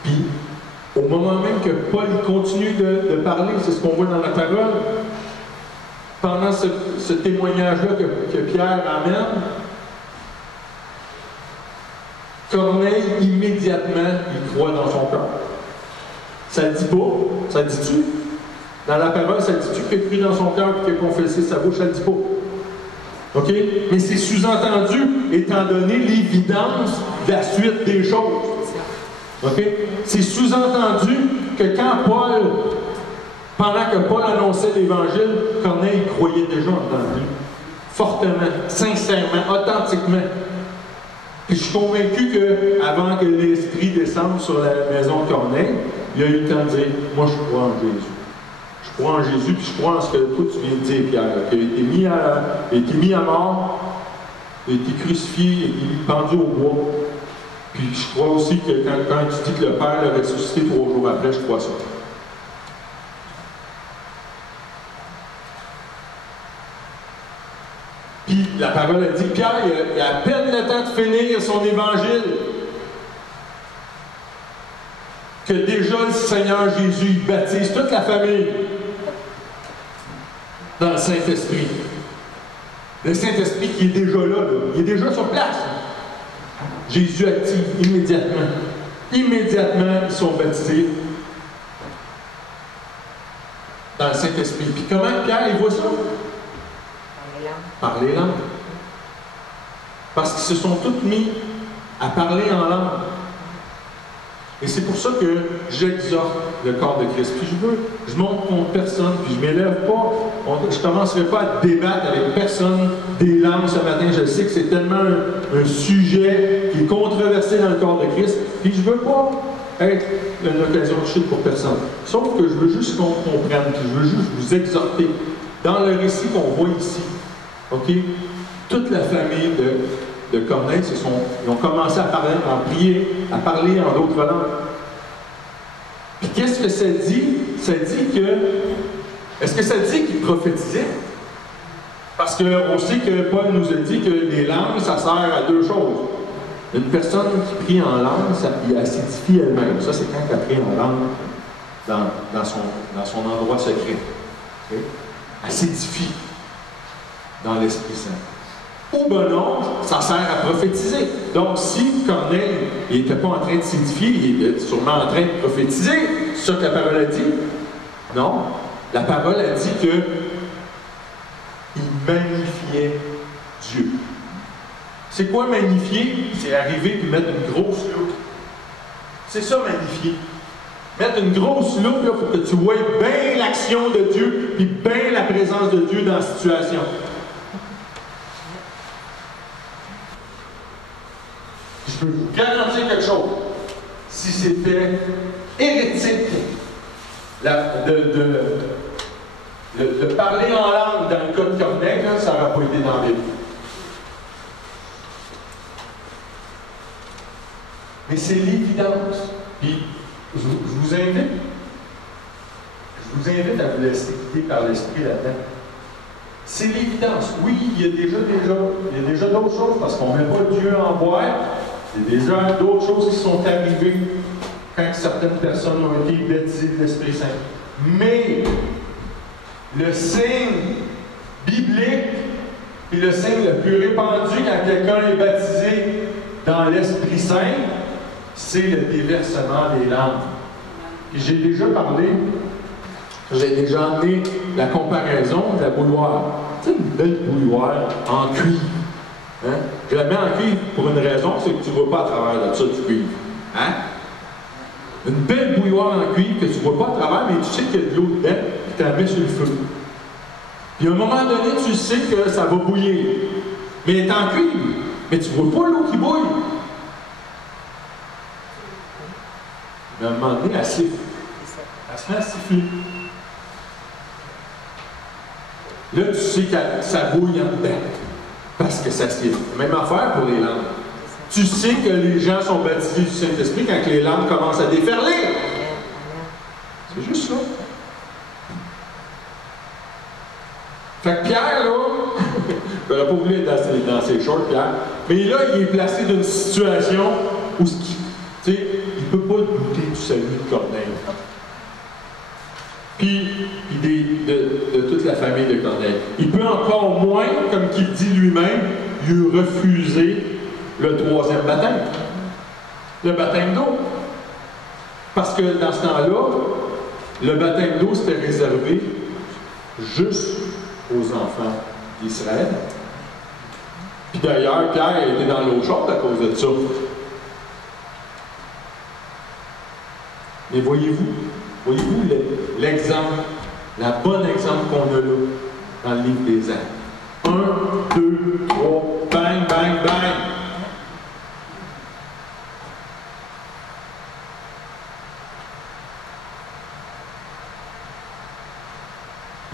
Puis, au moment même que Paul continue de parler, c'est ce qu'on voit dans la parole, pendant ce témoignage-là que Pierre amène, Corneille, immédiatement, il croit dans son cœur. Ça le dit pas. Ça le dit-tu? Dans la parole, ça le dit-tu qu'il a cru dans son cœur et qu'il a confessé sa bouche? Ça le dit pas. OK? Mais c'est sous-entendu, étant donné l'évidence de la suite des choses. OK? C'est sous-entendu que quand pendant que Paul annonçait l'Évangile, Corneille croyait déjà en lui. Fortement, sincèrement, authentiquement. Puis je suis convaincu qu'avant que l'Esprit descende sur la maison de Corneille, il a eu le temps de dire « Moi, je crois en Jésus. Je crois en Jésus, puis je crois en ce que toi, tu viens de dire, Pierre, qu'il a été mis à mort, il a été crucifié, il a été pendu au bois. Puis je crois aussi que quand tu dis que le Père l'a ressuscité 3 jours après, je crois ça. Puis la parole a dit, Pierre, il a à peine le temps de finir son évangile, que déjà le Seigneur Jésus il baptise toute la famille dans le Saint-Esprit. Le Saint-Esprit qui est déjà là, il est déjà sur place. Jésus active immédiatement. Immédiatement, ils sont baptisés dans le Saint-Esprit. Puis comment Pierre, il voit ça? Par les langues. Parce qu'ils se sont tous mis à parler en langue. Et c'est pour ça que j'exhorte le corps de Christ. Puis je monte contre personne, puis je ne m'élève pas. Je ne commencerai pas à débattre avec personne des langues ce matin. Je sais que c'est tellement un sujet qui est controversé dans le corps de Christ. Puis je ne veux pas être une occasion de chute pour personne. Sauf que je veux juste qu'on comprenne, puis je veux juste vous exhorter. Dans le récit qu'on voit ici, OK? Toute la famille de Corneille, ils ont commencé à parler, à prier, à parler en d'autres langues. Puis qu'est-ce que ça dit? Ça dit que... Est-ce que ça dit qu'ils prophétisaient? Parce qu'on sait que Paul nous a dit que les langues, ça sert à deux choses. Une personne qui prie en langue, elle s'édifie elle-même. Ça, c'est quand elle prie en langue dans son endroit secret. Okay? Elle s'édifie dans l'Esprit Saint. Ou ben non, ça sert à prophétiser. Donc, si Corneille n'était pas en train de s'édifier, il était sûrement en train de prophétiser. C'est ça que la parole a dit? Non. La parole a dit qu'il magnifiait Dieu. C'est quoi magnifier? C'est arriver et mettre une grosse loupe. C'est ça, magnifier. Mettre une grosse loupe là, pour que tu vois bien l'action de Dieu et bien la présence de Dieu dans la situation. Je peux vous garantir quelque chose. Si c'était hérétique de parler en langue dans le cas de Corneille, là, ça n'aurait pas été dans la Bible. Mais c'est l'évidence. Puis, je vous invite à vous laisser guider par l'Esprit là-dedans. C'est l'évidence. Oui, il y a déjà d'autres choses, parce qu'on ne met pas Dieu en boire. Il y a déjà d'autres choses qui sont arrivées quand certaines personnes ont été baptisées de l'Esprit Saint. Mais le signe biblique et le signe le plus répandu quand quelqu'un est baptisé dans l'Esprit Saint, c'est le déversement des langues. Et j'ai déjà amené la comparaison de la bouilloire. Tu sais, une belle bouilloire en cuivre. Hein? Je la mets en cuivre pour une raison, c'est que tu ne vois pas à travers de ça du cuivre. Hein? Une belle bouilloire en cuivre que tu ne vois pas à travers, mais tu sais qu'il y a de l'eau dedans, puis tu la mets sur le feu. Puis à un moment donné, tu sais que ça va bouillir. Mais elle est en cuivre, mais tu ne vois pas l'eau qui bouille. Mais à un moment donné, elle siffle. Elle se met à siffler. Là, tu sais que ça bouille en dedans. Parce que ça siffle. Même affaire pour les langues. Tu sais que les gens sont baptisés du Saint-Esprit quand les langues commencent à déferler. C'est juste ça. Fait que Pierre, là, je n'aurais pas voulu être dans ses shorts, Pierre, mais là, il est placé dans une situation où tu sais, il ne peut pas douter du salut de Corneille. Puis de toute la famille de Corneille. Il peut encore moins, comme qu'il dit lui-même, lui refuser le troisième baptême. Le baptême d'eau. Parce que dans ce temps-là, le baptême d'eau, c'était réservé juste aux enfants d'Israël. Puis d'ailleurs, Pierre était dans l'eau chaude à cause de ça. Mais voyez-vous l'exemple, la bonne exemple qu'on a là, dans le livre des Actes. 1, 2, 3, bang, bang, bang!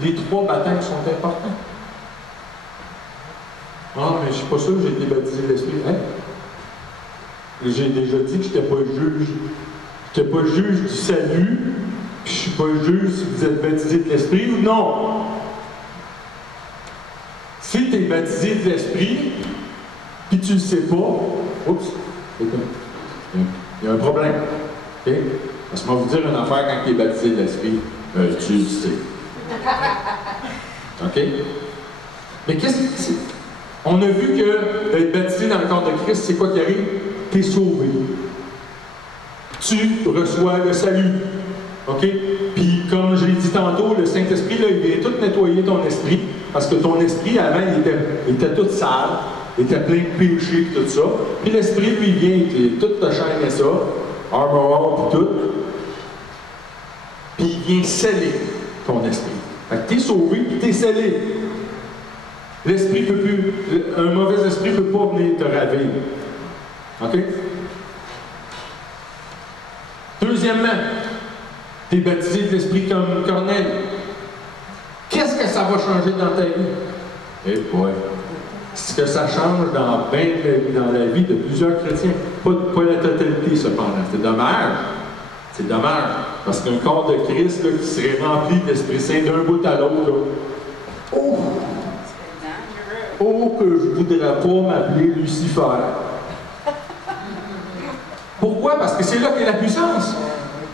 Les 3 baptêmes sont importants. Ah, mais je ne suis pas sûr que j'ai été baptisé de l'Esprit. Hein? J'ai déjà dit que je n'étais pas juge. Je n'étais pas juge du salut. Je ne suis pas juge si vous êtes baptisé de l'Esprit ou non. Si tu es baptisé de l'Esprit, puis tu ne le sais pas, oups, il y a un problème. OK? Parce que moi, vous dire une affaire quand tu es baptisé de l'Esprit, tu le sais. OK? Mais qu'est-ce que c'est? On a vu que d'être baptisé dans le corps de Christ, c'est quoi qui arrive? Tu es sauvé. Tu reçois le salut. OK? Puis, comme je l'ai dit tantôt, le Saint-Esprit, là, il vient tout nettoyer ton esprit. Parce que ton esprit, avant, il était tout sale. Il était plein de péchés et tout ça. Puis l'Esprit, lui, vient, il tout te chaîne ça. Armor, puis tout. Puis il vient sceller ton esprit. Fait que t'es sauvé, puis t'es scellé. L'esprit peut plus, un mauvais esprit ne peut pas venir te raver. OK? Deuxièmement, tu es baptisé de l'esprit comme Corneille. Qu'est-ce que ça va changer dans ta vie? Eh boy! Ce que ça change dans la vie de plusieurs chrétiens. Pas la totalité, cependant. C'est dommage. C'est dommage. Parce qu'un corps de Christ là, qui serait rempli de l'Esprit Saint d'un bout à l'autre, oh, que je ne voudrais pas m'appeler Lucifer. Pourquoi? Parce que c'est là qu'est la puissance.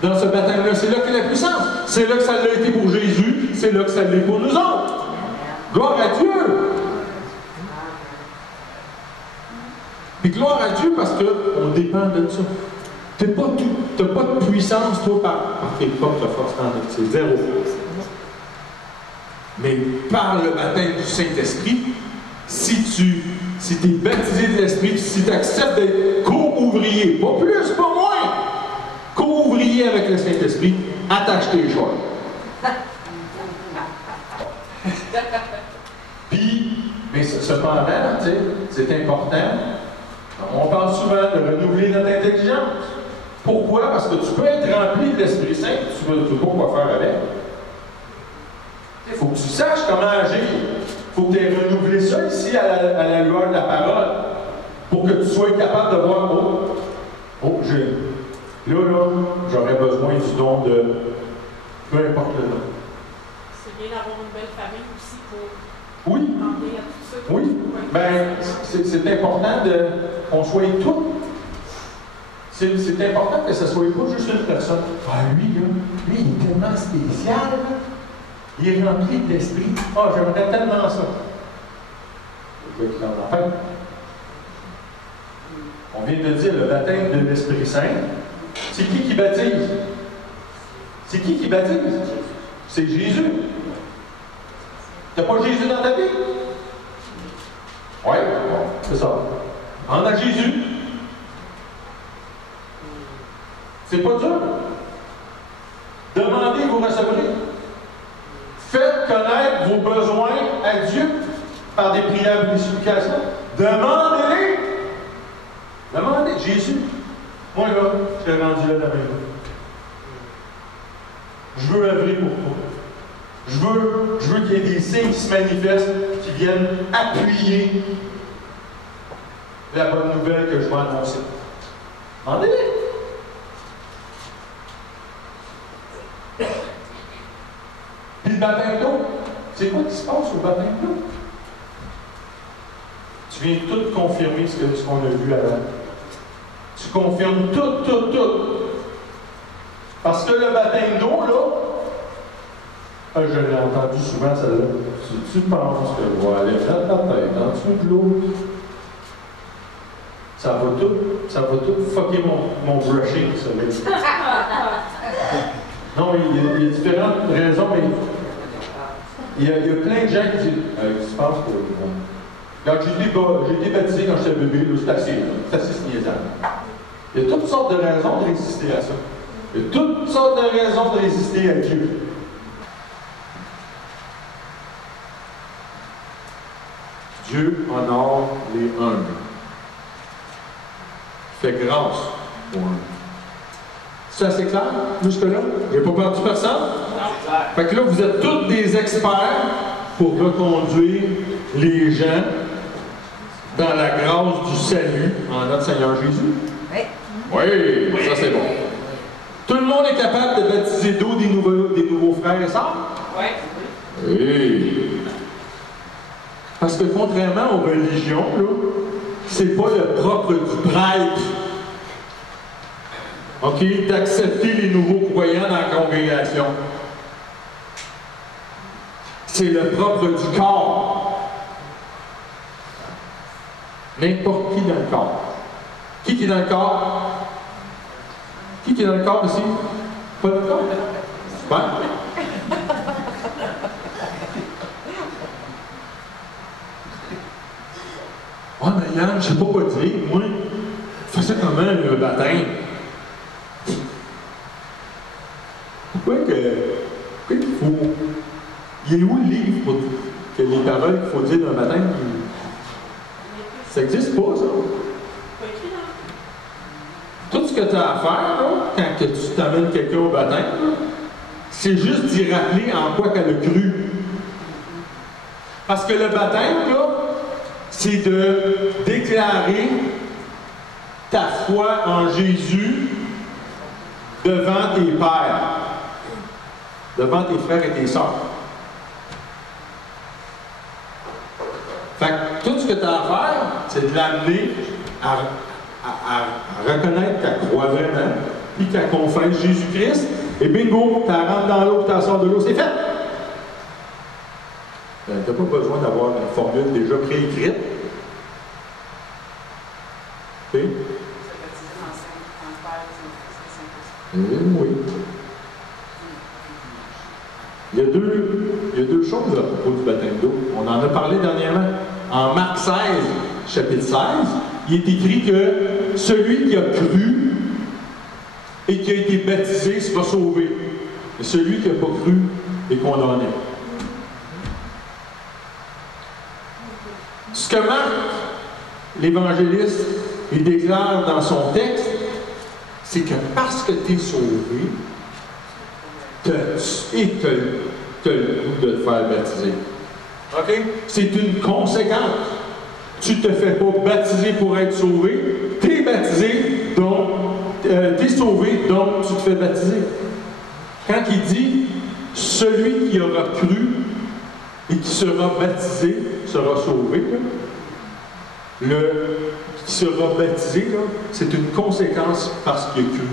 Dans ce baptême-là, c'est là qu'est la puissance. C'est là que ça l'a été pour Jésus, c'est là que ça l'est pour nous autres. Gloire à Dieu! Puis gloire à Dieu parce qu'on dépend de ça. Tu n'as pas de puissance, toi, par tes propres forces. C'est zéro. Mais par le baptême du Saint-Esprit, si tu es baptisé de l'Esprit, si tu acceptes d'être co-ouvrier, pas plus, pas moins, co-ouvrier avec le Saint-Esprit, attache tes choix. Puis, mais cependant, tu sais, c'est important. On parle souvent de renouveler notre intelligence. Pourquoi? Parce que tu peux être rempli de l'Esprit Saint, tu ne sais pas quoi faire avec. Il faut que tu saches comment agir. Il faut que tu aies renouvelé ça ici à la lueur de la parole. Pour que tu sois capable de voir, j'aurais besoin du don de peu importe le don. C'est bien d'avoir une belle famille aussi pour oui. demander à tout ça. Oui. Bien, c'est important qu'on soit tous. C'est important que ce ne soit pas juste une personne. Ah, lui, il est tellement spécial, là. Il est rempli de l'esprit. Ah, j'aimerais tellement ça. C'est quoi qu'il en a fait? On vient de dire le baptême de l'Esprit Saint. C'est qui baptise? C'est qui baptise? C'est Jésus. Tu n'as pas Jésus dans ta vie? Oui, bon, c'est ça. En a Jésus. C'est pas dur. Demandez, vous recevrez. Faites connaître vos besoins à Dieu par des prières et des supplications. Demandez-les. Demandez. Jésus. Moi, là, je suis rendu là avec vous. Je veux œuvrer pour toi. Je veux qu'il y ait des signes qui se manifestent, qui viennent appuyer la bonne nouvelle que je vais annoncer. Demandez-les. Puis le baptême d'eau, c'est quoi qui se passe au baptême d'eau? Tu viens tout confirmer ce qu'on a vu avant. Tu confirmes tout. Parce que le baptême d'eau, là, je l'ai entendu souvent, celle-là. Si tu penses que je vais aller mettre ta tête en dessous de l'eau, ça va tout fucker mon brushing, ça. Non, il y a différentes raisons, mais il y a plein de gens qui disent tu penses que. Quand j'ai été baptisé quand j'étais bébé, c'est assez niaisable. Il y a toutes sortes de raisons de résister à ça. Il y a toutes sortes de raisons de résister à Dieu. Dieu honore les humbles. Il fait grâce aux humbles. C'est assez clair, jusque-là? J'ai pas perdu personne? Non. Fait que là, vous êtes tous des experts pour reconduire les gens dans la grâce du salut en notre Seigneur Jésus? Oui, ça c'est bon. Tout le monde est capable de baptiser d'eau des nouveaux frères et sœurs? Oui. Parce que contrairement aux religions, là, c'est pas le propre du prêtre, OK, d'accepter les nouveaux croyants dans la congrégation. C'est le propre du corps. N'importe qui dans le corps. Qui est dans le corps? Qui est dans le corps ici? Pas dans le corps? Super. Ah, mais Yann, je sais pas quoi dire. Moi, je fais ça comment, le baptême? Pourquoi il faut. Il est où le livre pour que les paroles qu'il faut dire dans le baptême? Ça n'existe pas, ça. Tout ce que tu as à faire, là, quand que tu t'amènes quelqu'un au baptême, là, c'est juste d'y rappeler en quoi qu'elle a cru. Parce que le baptême, là, c'est de déclarer ta foi en Jésus devant tes pères, devant tes frères et tes sœurs. Fait que tout ce que tu as à faire, c'est de l'amener à reconnaître qu'elle croit vraiment, puis qu'elle confesse Jésus-Christ, et bingo, tu rentres dans l'eau, tu sors de l'eau, c'est fait! Tu n'as pas besoin d'avoir une formule déjà préécrite. OK? Oui. Il y a deux choses à propos du baptême d'eau. On en a parlé dernièrement. En Marc 16, chapitre 16, il est écrit que celui qui a cru et qui a été baptisé sera sauvé. Et celui qui n'a pas cru est condamné. Ce que Marc, l'évangéliste, il déclare dans son texte, c'est que parce que tu es sauvé, tu as le goût de te faire baptiser. OK? C'est une conséquence. Tu ne te fais pas baptiser pour être sauvé. Tu es baptisé, donc tu es sauvé, donc tu te fais baptiser. Quand il dit « celui qui aura cru et qui sera baptisé sera sauvé », le qui sera baptisé, c'est une conséquence parce qu'il a cru.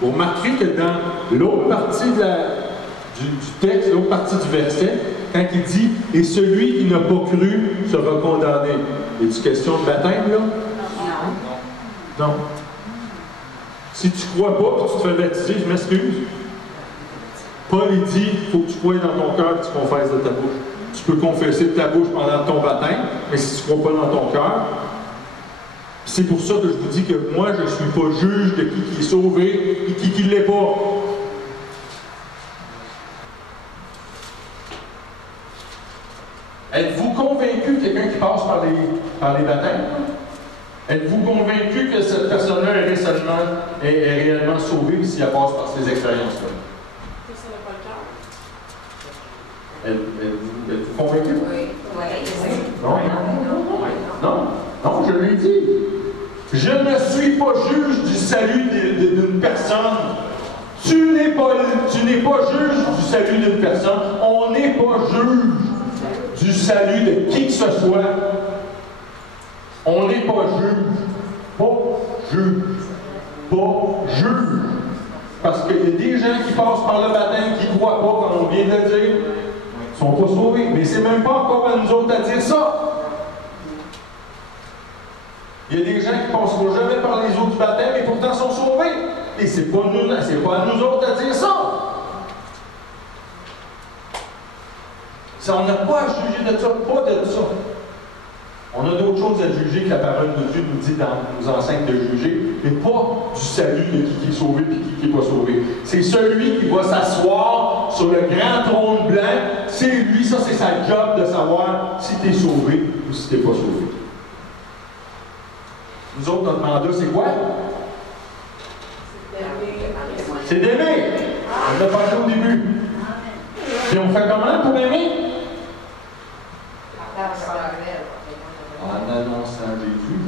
Vous remarquerez que dans l'autre partie du texte, l'autre partie du verset, quand il dit « Et celui qui n'a pas cru sera condamné », est-ce question de baptême, là? Non. Non. Si tu ne crois pas et tu te fais baptiser, je m'excuse. Paul, il dit « Il faut que tu croies dans ton cœur et que tu confesses de ta bouche. » Tu peux confesser de ta bouche pendant ton baptême, mais si tu ne crois pas dans ton cœur, c'est pour ça que je vous dis que moi, je ne suis pas juge de qui est sauvé et qui ne l'est pas. Êtes-vous convaincu que quelqu'un qui passe par les baptêmes? Êtes-vous convaincu que cette personne-là est réellement sauvée si elle passe par ces expériences-là? Ça n'a pas le cœur. Êtes-vous convaincu? Oui. Non, je l'ai dit. Je ne suis pas juge du salut d'une personne. Tu n'es pas juge du salut d'une personne. On n'est pas juge du salut de qui que ce soit. On n'est pas juge. Pas juge. Pas juge. Parce qu'il y a des gens qui passent par le baptême qui ne croient pas, comme on vient de le dire, ils ne sont pas sauvés. Mais c'est même pas encore à nous autres à dire ça. Il y a des gens qui ne passeront jamais par les eaux du baptême et pourtant sont sauvés. Et c'est pas à nous autres à dire ça. On n'a pas à juger de ça, pas de ça. On a d'autres choses à juger que la parole de Dieu nous dit nous enseigne de juger, mais pas du salut de qui est sauvé et qui n'est pas sauvé. C'est celui qui va s'asseoir sur le grand trône blanc. C'est lui, ça c'est sa job de savoir si tu es sauvé ou si tu n'es pas sauvé. Nous autres, notre mandat, c'est quoi? C'est d'aimer. On l'a parlé au début. Puis on fait comment pour aimer? En annonçant Jésus,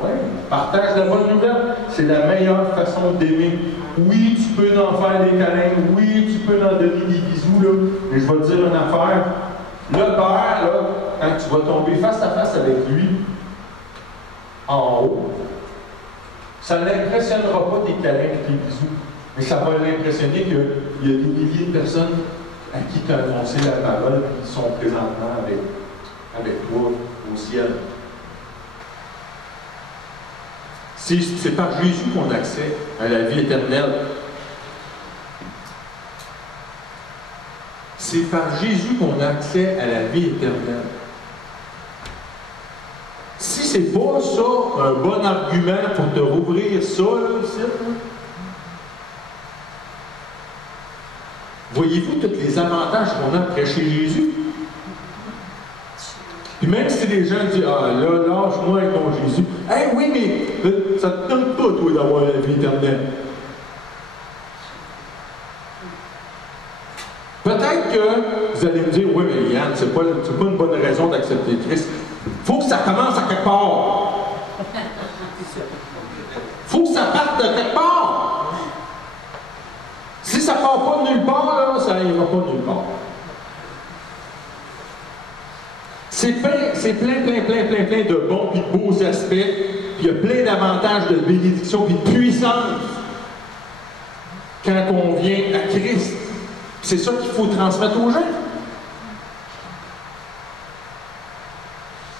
oui. Partage la bonne nouvelle. C'est la meilleure façon d'aimer. Oui, tu peux en faire des câlins. Oui, tu peux en donner des bisous, là. Mais je vais te dire une affaire. Le père, là, quand tu vas tomber face à face avec lui, en haut, ça ne l'impressionnera pas tes câlins et tes bisous, mais ça va l'impressionner qu'il y a des milliers de personnes à qui tu as annoncé la parole et qui sont présentement avec toi au ciel. C'est par Jésus qu'on a accès à la vie éternelle. C'est par Jésus qu'on a accès à la vie éternelle. Si c'est pas ça un bon argument pour te rouvrir ça, là, ici, là, voyez-vous tous les avantages qu'on a après chez Jésus? Puis même si les gens disent, ah là, lâche-moi avec ton Jésus. Hey, oui, mais ça ne te tente pas, toi, d'avoir la vie éternelle. Peut-être que vous allez me dire, oui, mais Yann, c'est pas une bonne raison d'accepter Christ. Il faut que ça commence à quelque part. Il faut que ça parte de quelque part. Si ça ne part pas de nulle part, là, ça n'ira pas de nulle part. C'est plein de bons et de beaux aspects. Puis il y a plein d'avantages de bénédiction et de puissance quand on vient à Christ. C'est ça qu'il faut transmettre aux gens.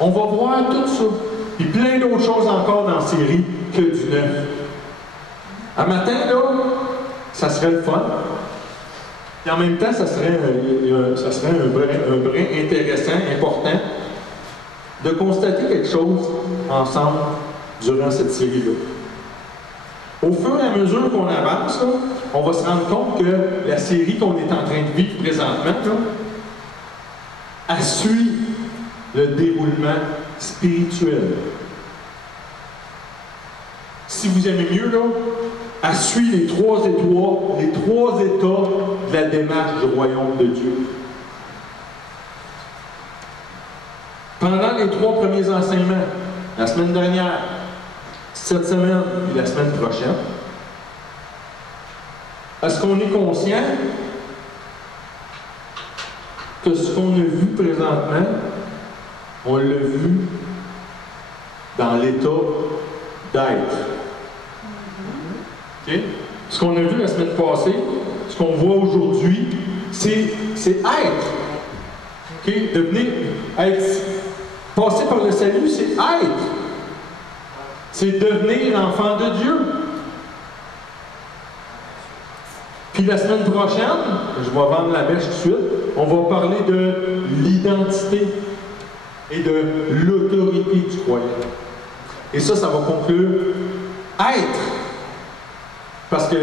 On va voir tout ça. Puis plein d'autres choses encore dans la série que du neuf. À matin, là, ça serait le fun. Et en même temps, ça serait un brin intéressant, important, de constater quelque chose ensemble durant cette série-là. Au fur et à mesure qu'on avance, là, on va se rendre compte que la série qu'on est en train de vivre présentement, là, elle suit le déroulement spirituel. Si vous aimez mieux, là, elle suit les trois états de la démarche du royaume de Dieu. Pendant les 3 premiers enseignements, la semaine dernière, cette semaine et la semaine prochaine, est-ce qu'on est conscient que ce qu'on a vu présentement, on l'a vu dans l'état d'être? Okay? Ce qu'on a vu la semaine passée, ce qu'on voit aujourd'hui, c'est être. Okay? Devenir, être. Passer par le salut, c'est être. C'est devenir enfant de Dieu. Puis la semaine prochaine, je vais vendre la mèche tout de suite, on va parler de l'identité et de l'autorité du croyant. Et ça va conclure être. Parce que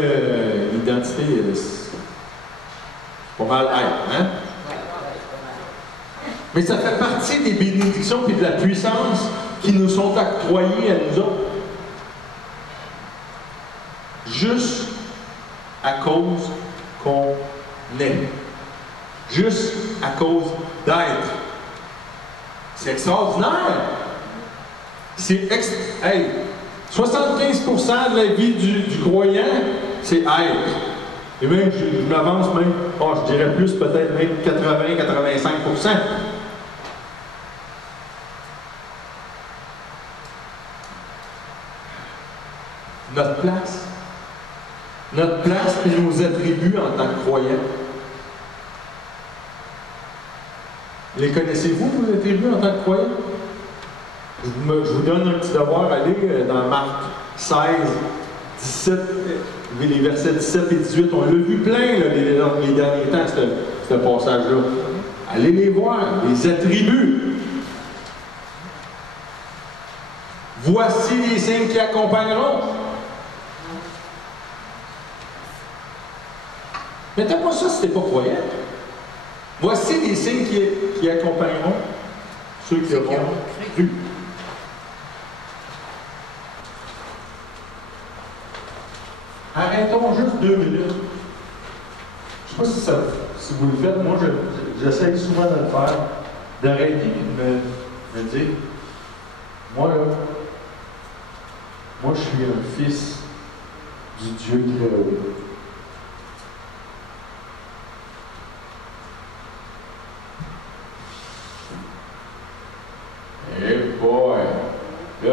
l'identité, c'est pas mal être, hein? Mais ça fait partie des bénédictions et de la puissance qui nous sont octroyées à nous autres. Juste à cause qu'on est. Juste à cause d'être. C'est extraordinaire. Hey, 75% de la vie du croyant, c'est être. Et même, je m'avance même, je dirais plus, peut-être même 80-85%. Notre place et nos attributs en tant que croyants. Les connaissez-vous, vos attributs en tant que croyants? Je vous donne un petit devoir, allez dans Marc 16, 17, les versets 17 et 18. On l'a vu plein là, les derniers temps, ce passage-là. Allez les voir, les attributs. Voici les signes qui accompagneront. Mettez pas ça si t'es pas croyant. Voici les signes qui accompagneront ceux qui auront cru. Arrêtons juste 2 minutes. Je ne sais pas si vous le faites. Moi, j'essaie souvent de le faire. D'arrêter et de me dire, moi, je suis un fils du Dieu très haut. Là,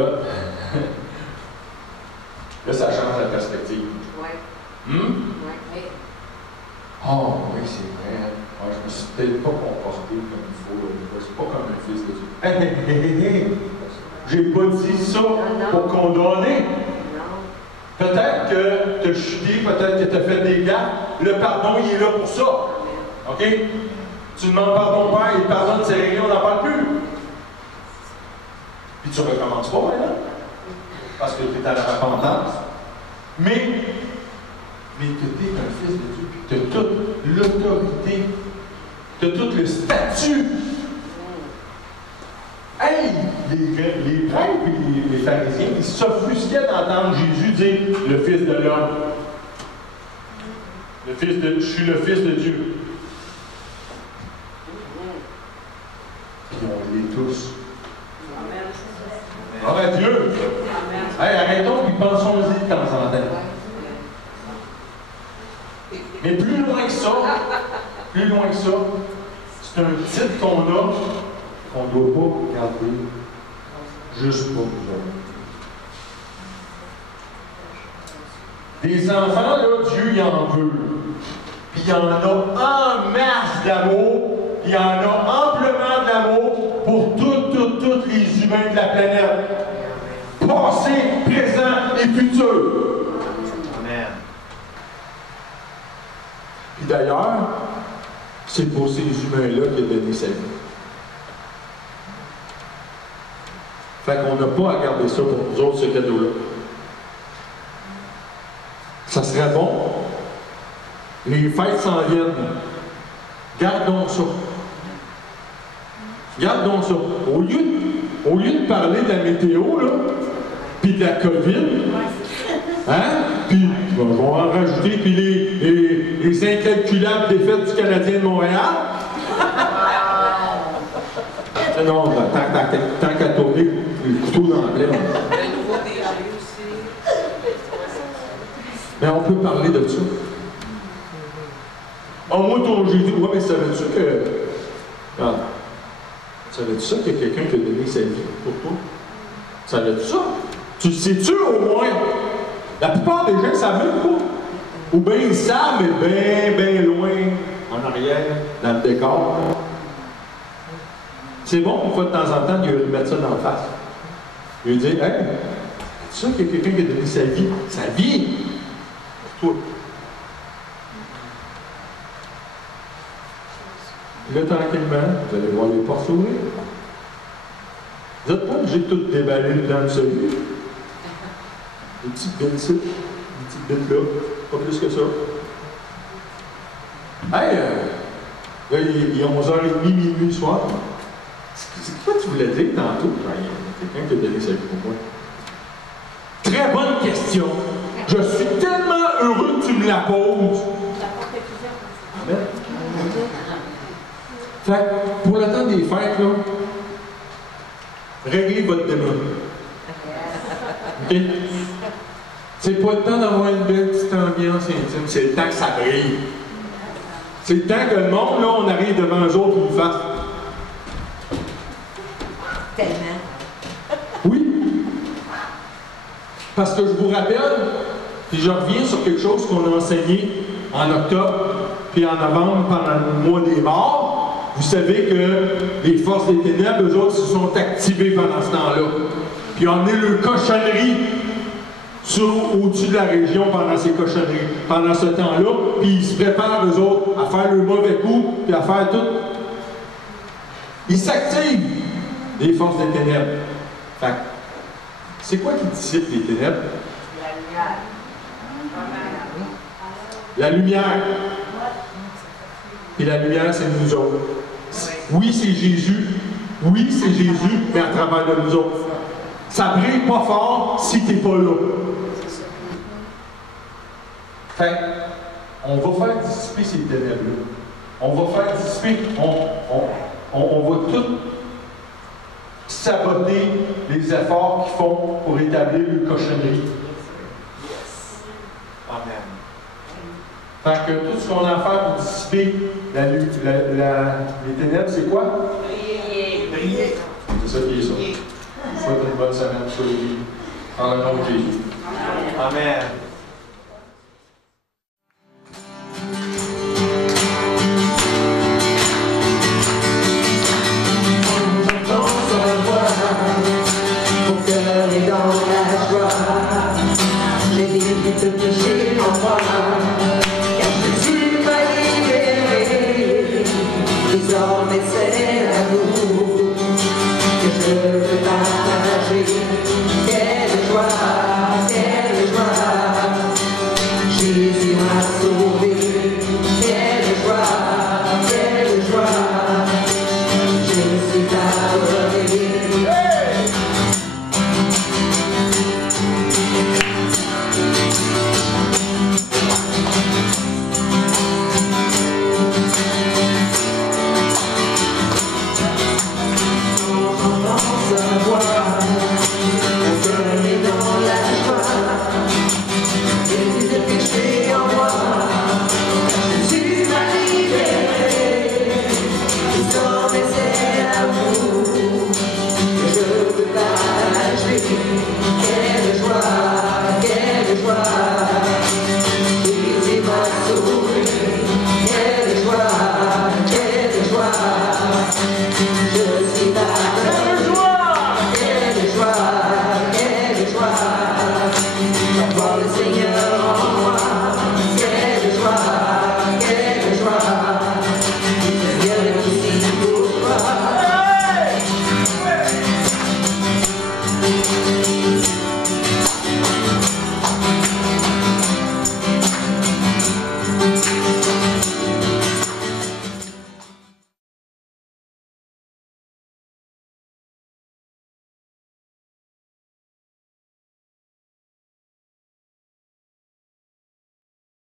là, ça change la perspective. Oui. Hum? Oui. Oh, oui, c'est vrai. Ouais, je me suis peut-être pas comporté comme il faut. Je suis pas comme un fils de Dieu. Hé, hé, hé, hé! J'ai pas dit ça pour condamner. Peut-être que tu as chuté, peut-être que tu as fait des gaffes. Le pardon, il est là pour ça. OK? Tu demandes pardon au Père, il te pardonne, c'est réglé, on n'en parle plus. Puis tu ne recommences pas maintenant. Parce que tu es à la repentance. Mais que tu es un fils de Dieu, puis tu as toute l'autorité, tu as tout le statut. Hey! Les prêtres et les pharisiens, ils s'offusquaient d'entendre Jésus dire le Fils de l'homme. Je suis le Fils de Dieu. Puis on l'est tous. Gloire à Dieu! Hey, arrêtons et pensons-y de temps en temps. Mais plus loin que ça, c'est un titre qu'on a qu'on ne doit pas garder juste pour nous autres. Des enfants, là, Dieu y en veut. Puis il y en a en masse d'amour, il y en a amplement d'amour pour tous les humains de la planète. Passé, présent et futur. Amen. Puis d'ailleurs, c'est pour ces humains-là qu'il a donné sa vie. Fait qu'on n'a pas à garder ça pour nous autres, ce cadeau-là. Ça serait bon. Les fêtes s'en viennent. Gardons ça. Gardons ça. Au lieu de parler de la météo, là, puis de la COVID, hein? Puis, je vais en rajouter, puis les incalculables défaites du Canadien de Montréal. Non, tant qu'à tourner le couteau dans la plaie. Le nouveau DG aussi. Mais on peut parler de ça. Oh, moi, ton Jésus, ouais, mais savais-tu que. Regarde. Savais-tu ça qu'il y a quelqu'un qui a donné sa vie pour toi? Savais-tu ça? Tu le sais-tu au moins? La plupart des gens ne savent même pas. Ou bien ils savent, mais bien loin, en arrière, dans le décor. C'est bon, une fois de temps en temps, de lui mettre ça dans la face. Il lui dire, hey, c'est ça qu'il y a quelqu'un qui a donné sa vie? Sa vie! Pour toi. Là, tranquillement, vous allez voir les portes s'ouvrir. Vous n'êtes pas obligé de tout déballer dans le celui. Des petites billes ici, des petites billes là, pas plus que ça. Hey, là, il est 11h30, minuit le soir. C'est quoi tu voulais dire tantôt? Il y a quelqu'un qui a donné sa vie pour moi. Très bonne question. Je suis tellement heureux que tu me la poses. Amen. Fait que, pour le temps des fêtes, là, réglez votre démon. OK? C'est pas le temps d'avoir une belle petite ambiance intime, c'est le temps que ça brille. C'est le temps que le monde, là, on arrive devant eux autres et nous fasse. Tellement. Oui. Parce que je vous rappelle, puis je reviens sur quelque chose qu'on a enseigné en octobre, puis en novembre, pendant le mois des morts. Vous savez que les forces des ténèbres, eux autres, se sont activés pendant ce temps-là. Puis ont amené le cochonnerie au-dessus de la région pendant ces cochonneries, pendant ce temps-là. Puis ils se préparent, eux autres, à faire le mauvais coup, puis à faire tout. Ils s'activent, les forces des ténèbres. Fait que, c'est quoi qui dissipe les ténèbres? La lumière. La lumière. Et la lumière, c'est nous autres. Oui, c'est Jésus. Oui, c'est Jésus, mais à travers de nous autres. Ça brille pas fort si tu n'es pas là. Fait on va faire dissiper ces ténèbres-là. On va faire dissiper. On va tout saboter les efforts qu'ils font pour établir une cochonnerie. Amen. Fait que tout ce qu'on a à faire pour dissiper les ténèbres, c'est quoi? Prier. Prier. C'est ça qui est ça. Faut être une bonne bonne semaine sur les vies. En le nom de Jésus. Amen. Mon cœur est dans la joie, j'ai limite de péché en moi, car Jésus m'a libéré. Désormais c'est l'amour que je veux partager. Quelle joie, quelle joie, Jésus m'a sauvé. Quelle joie, je suis pardonné. Je veux partager.